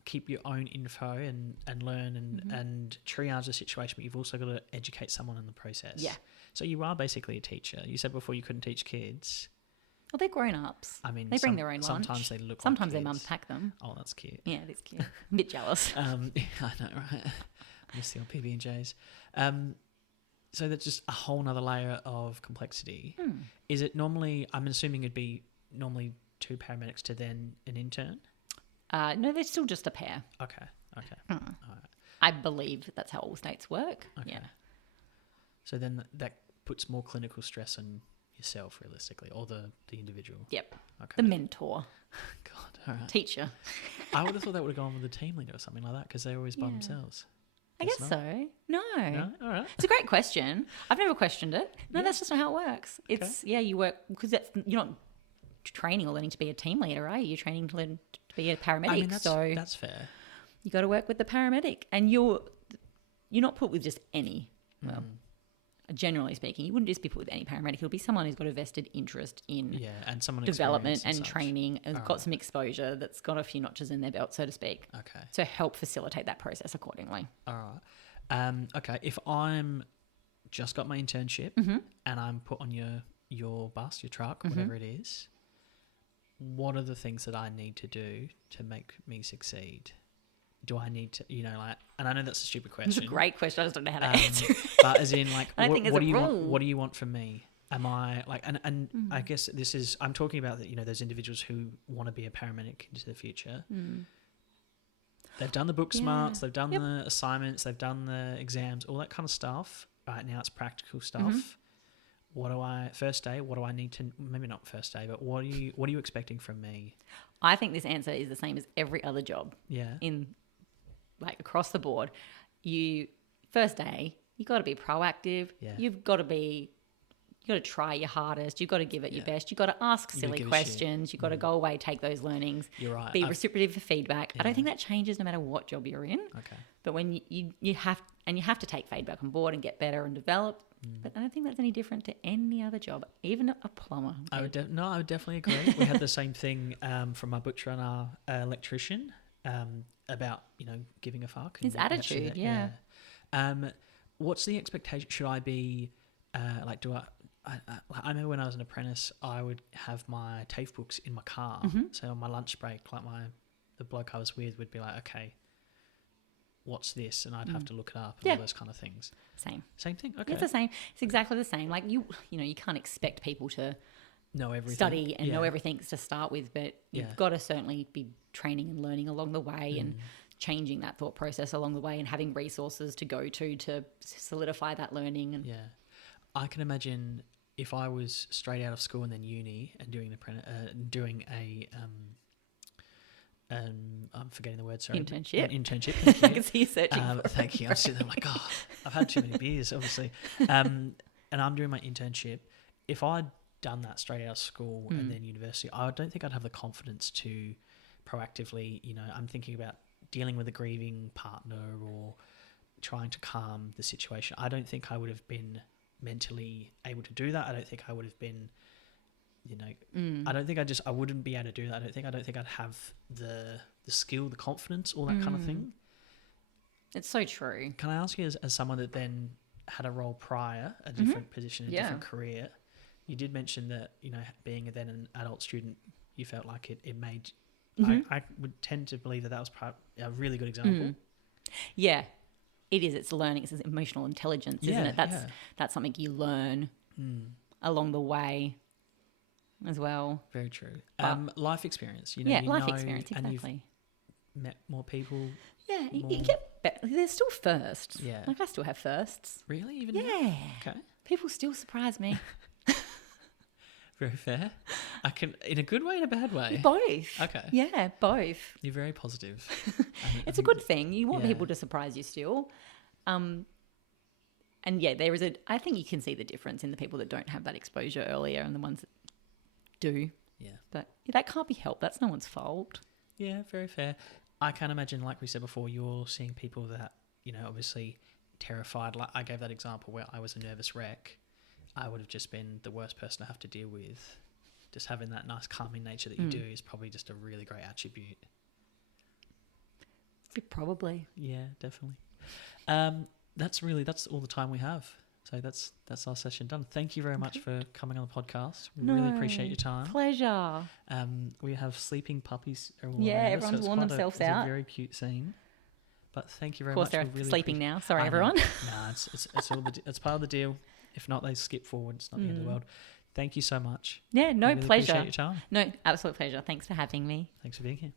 keep your own info and learn and triage the situation, but you've also got to educate someone in the process. Yeah. So you are basically a teacher. You said before you couldn't teach kids. Well, they're grown-ups. I mean, they bring their own lunch. Sometimes they look Sometimes like their kids. mums pack them. Oh, that's cute. Yeah, it is cute. A bit jealous. I know, right? I miss the old PB&Js. So that's just a whole nother layer of complexity. Is it normally, I'm assuming it'd be normally 2 paramedics to then an intern? No, they're still just a pair. Okay. All right. I believe that's how all states work. Okay. Yeah. So then that puts more clinical stress on yourself, realistically, or the individual. Yep. Okay. The mentor. God, all right. Teacher. I would have thought that would have gone with the team leader or something like that because they're always by themselves. I guess so. No. All right. It's a great question. I've never questioned it. No, that's just not how it works. It's, you work, because you're not training or learning to be a team leader, are you? You're training to learn to be a paramedic. I mean, that's fair. You got to work with the paramedic, and you're not put with just any. Well, generally speaking, you wouldn't just be put with any paramedic. It'll be someone who's got a vested interest in and someone development and such. training, and All got right. some exposure, that's got a few notches in their belt, so to speak, Okay. to help facilitate that process accordingly. All right. Okay. If I'm just got my internship and I'm put on your bus, your truck, whatever it is, what are the things that I need to do to make me succeed? Do I need to, and I know that's a stupid question. It's a great question. I just don't know how to answer. But as in, like, I don't think there's a rule. What do you want from me? Am I like, and I guess I'm talking about that, those individuals who want to be a paramedic into the future. They've done the book smarts, they've done the assignments, they've done the exams, all that kind of stuff. Right now it's practical stuff. First day, what do I need to, maybe not first day, but what are you expecting from me? I think this answer is the same as every other job. Yeah. Like across the board. First day, you got to be proactive. Yeah. You've got to try your hardest. You've got to give it your best. You've got to ask silly questions. You've got to go away, take those learnings. You're right. Be reciprocative for feedback. I don't think that changes no matter what job you're in. Okay. But when you have to take feedback on board and get better and develop. But I don't think that's any different to any other job, even a plumber. I would definitely agree. We had the same thing from our butcher and our electrician about giving a fuck. His attitude, yeah. What's the expectation? Should I be I remember when I was an apprentice, I would have my TAFE books in my car. So on my lunch break, the bloke I was with would be like, okay, what's this? And I'd have to look it up and all those kind of things. Same thing. Okay. It's the same. It's exactly the same. Like you can't expect people to know everything, study and know everything to start with, but you've got to certainly be training and learning along the way and changing that thought process along the way and having resources to go to solidify that learning. And I can imagine if I was straight out of school and then uni and doing I'm forgetting the word, sorry. Internship. Internship, thank you. I can see you searching for it. Thank you. I'm sitting there like, I've had too many beers, obviously. And I'm doing my internship. If I'd done that straight out of school and then university, I don't think I'd have the confidence to proactively, I'm thinking about dealing with a grieving partner or trying to calm the situation. I don't think I would have been mentally able to do that. I don't think I would have been, I don't think I wouldn't be able to do that. I don't think I'd have the skill, the confidence, all that kind of thing. It's so true. Can I ask you, as someone that then had a role prior, a different position, a different career, you did mention that, being then an adult student, you felt like it made, I would tend to believe that was a really good example. Yeah, it is. It's learning. It's emotional intelligence, isn't it? That's something you learn along the way as well. Very true. But, life experience, life experience, exactly. And you've met more people. Yeah, you get better. There's still firsts. Yeah. Like I still have firsts. Really? Even yeah. now? Okay. People still surprise me. Very fair. I can, in a good way and a bad way. Both. Okay. Yeah, both. You're very positive. It's a good thing. You want people to surprise you still. And I think you can see the difference in the people that don't have that exposure earlier and the ones that do. Yeah. But that can't be helped. That's no one's fault. Yeah, very fair. I can imagine, like we said before, you're seeing people that, obviously terrified. Like I gave that example where I was a nervous wreck. I would have just been the worst person to have to deal with. Just having that nice calming nature that you do is probably just a really great attribute. Probably. Yeah, definitely. That's all the time we have. So that's our session done. Thank you very much for coming on the podcast. We really appreciate your time. Pleasure. We have sleeping puppies. Everyone's worn themselves out. It's a very cute scene. But thank you very much. Of course, they're sleeping now. Sorry, everyone. No, it's part of the deal. If not, they skip forward. It's not the end of the world. Thank you so much. Yeah, no, really pleasure. Appreciate your time. No, absolute pleasure. Thanks for having me. Thanks for being here.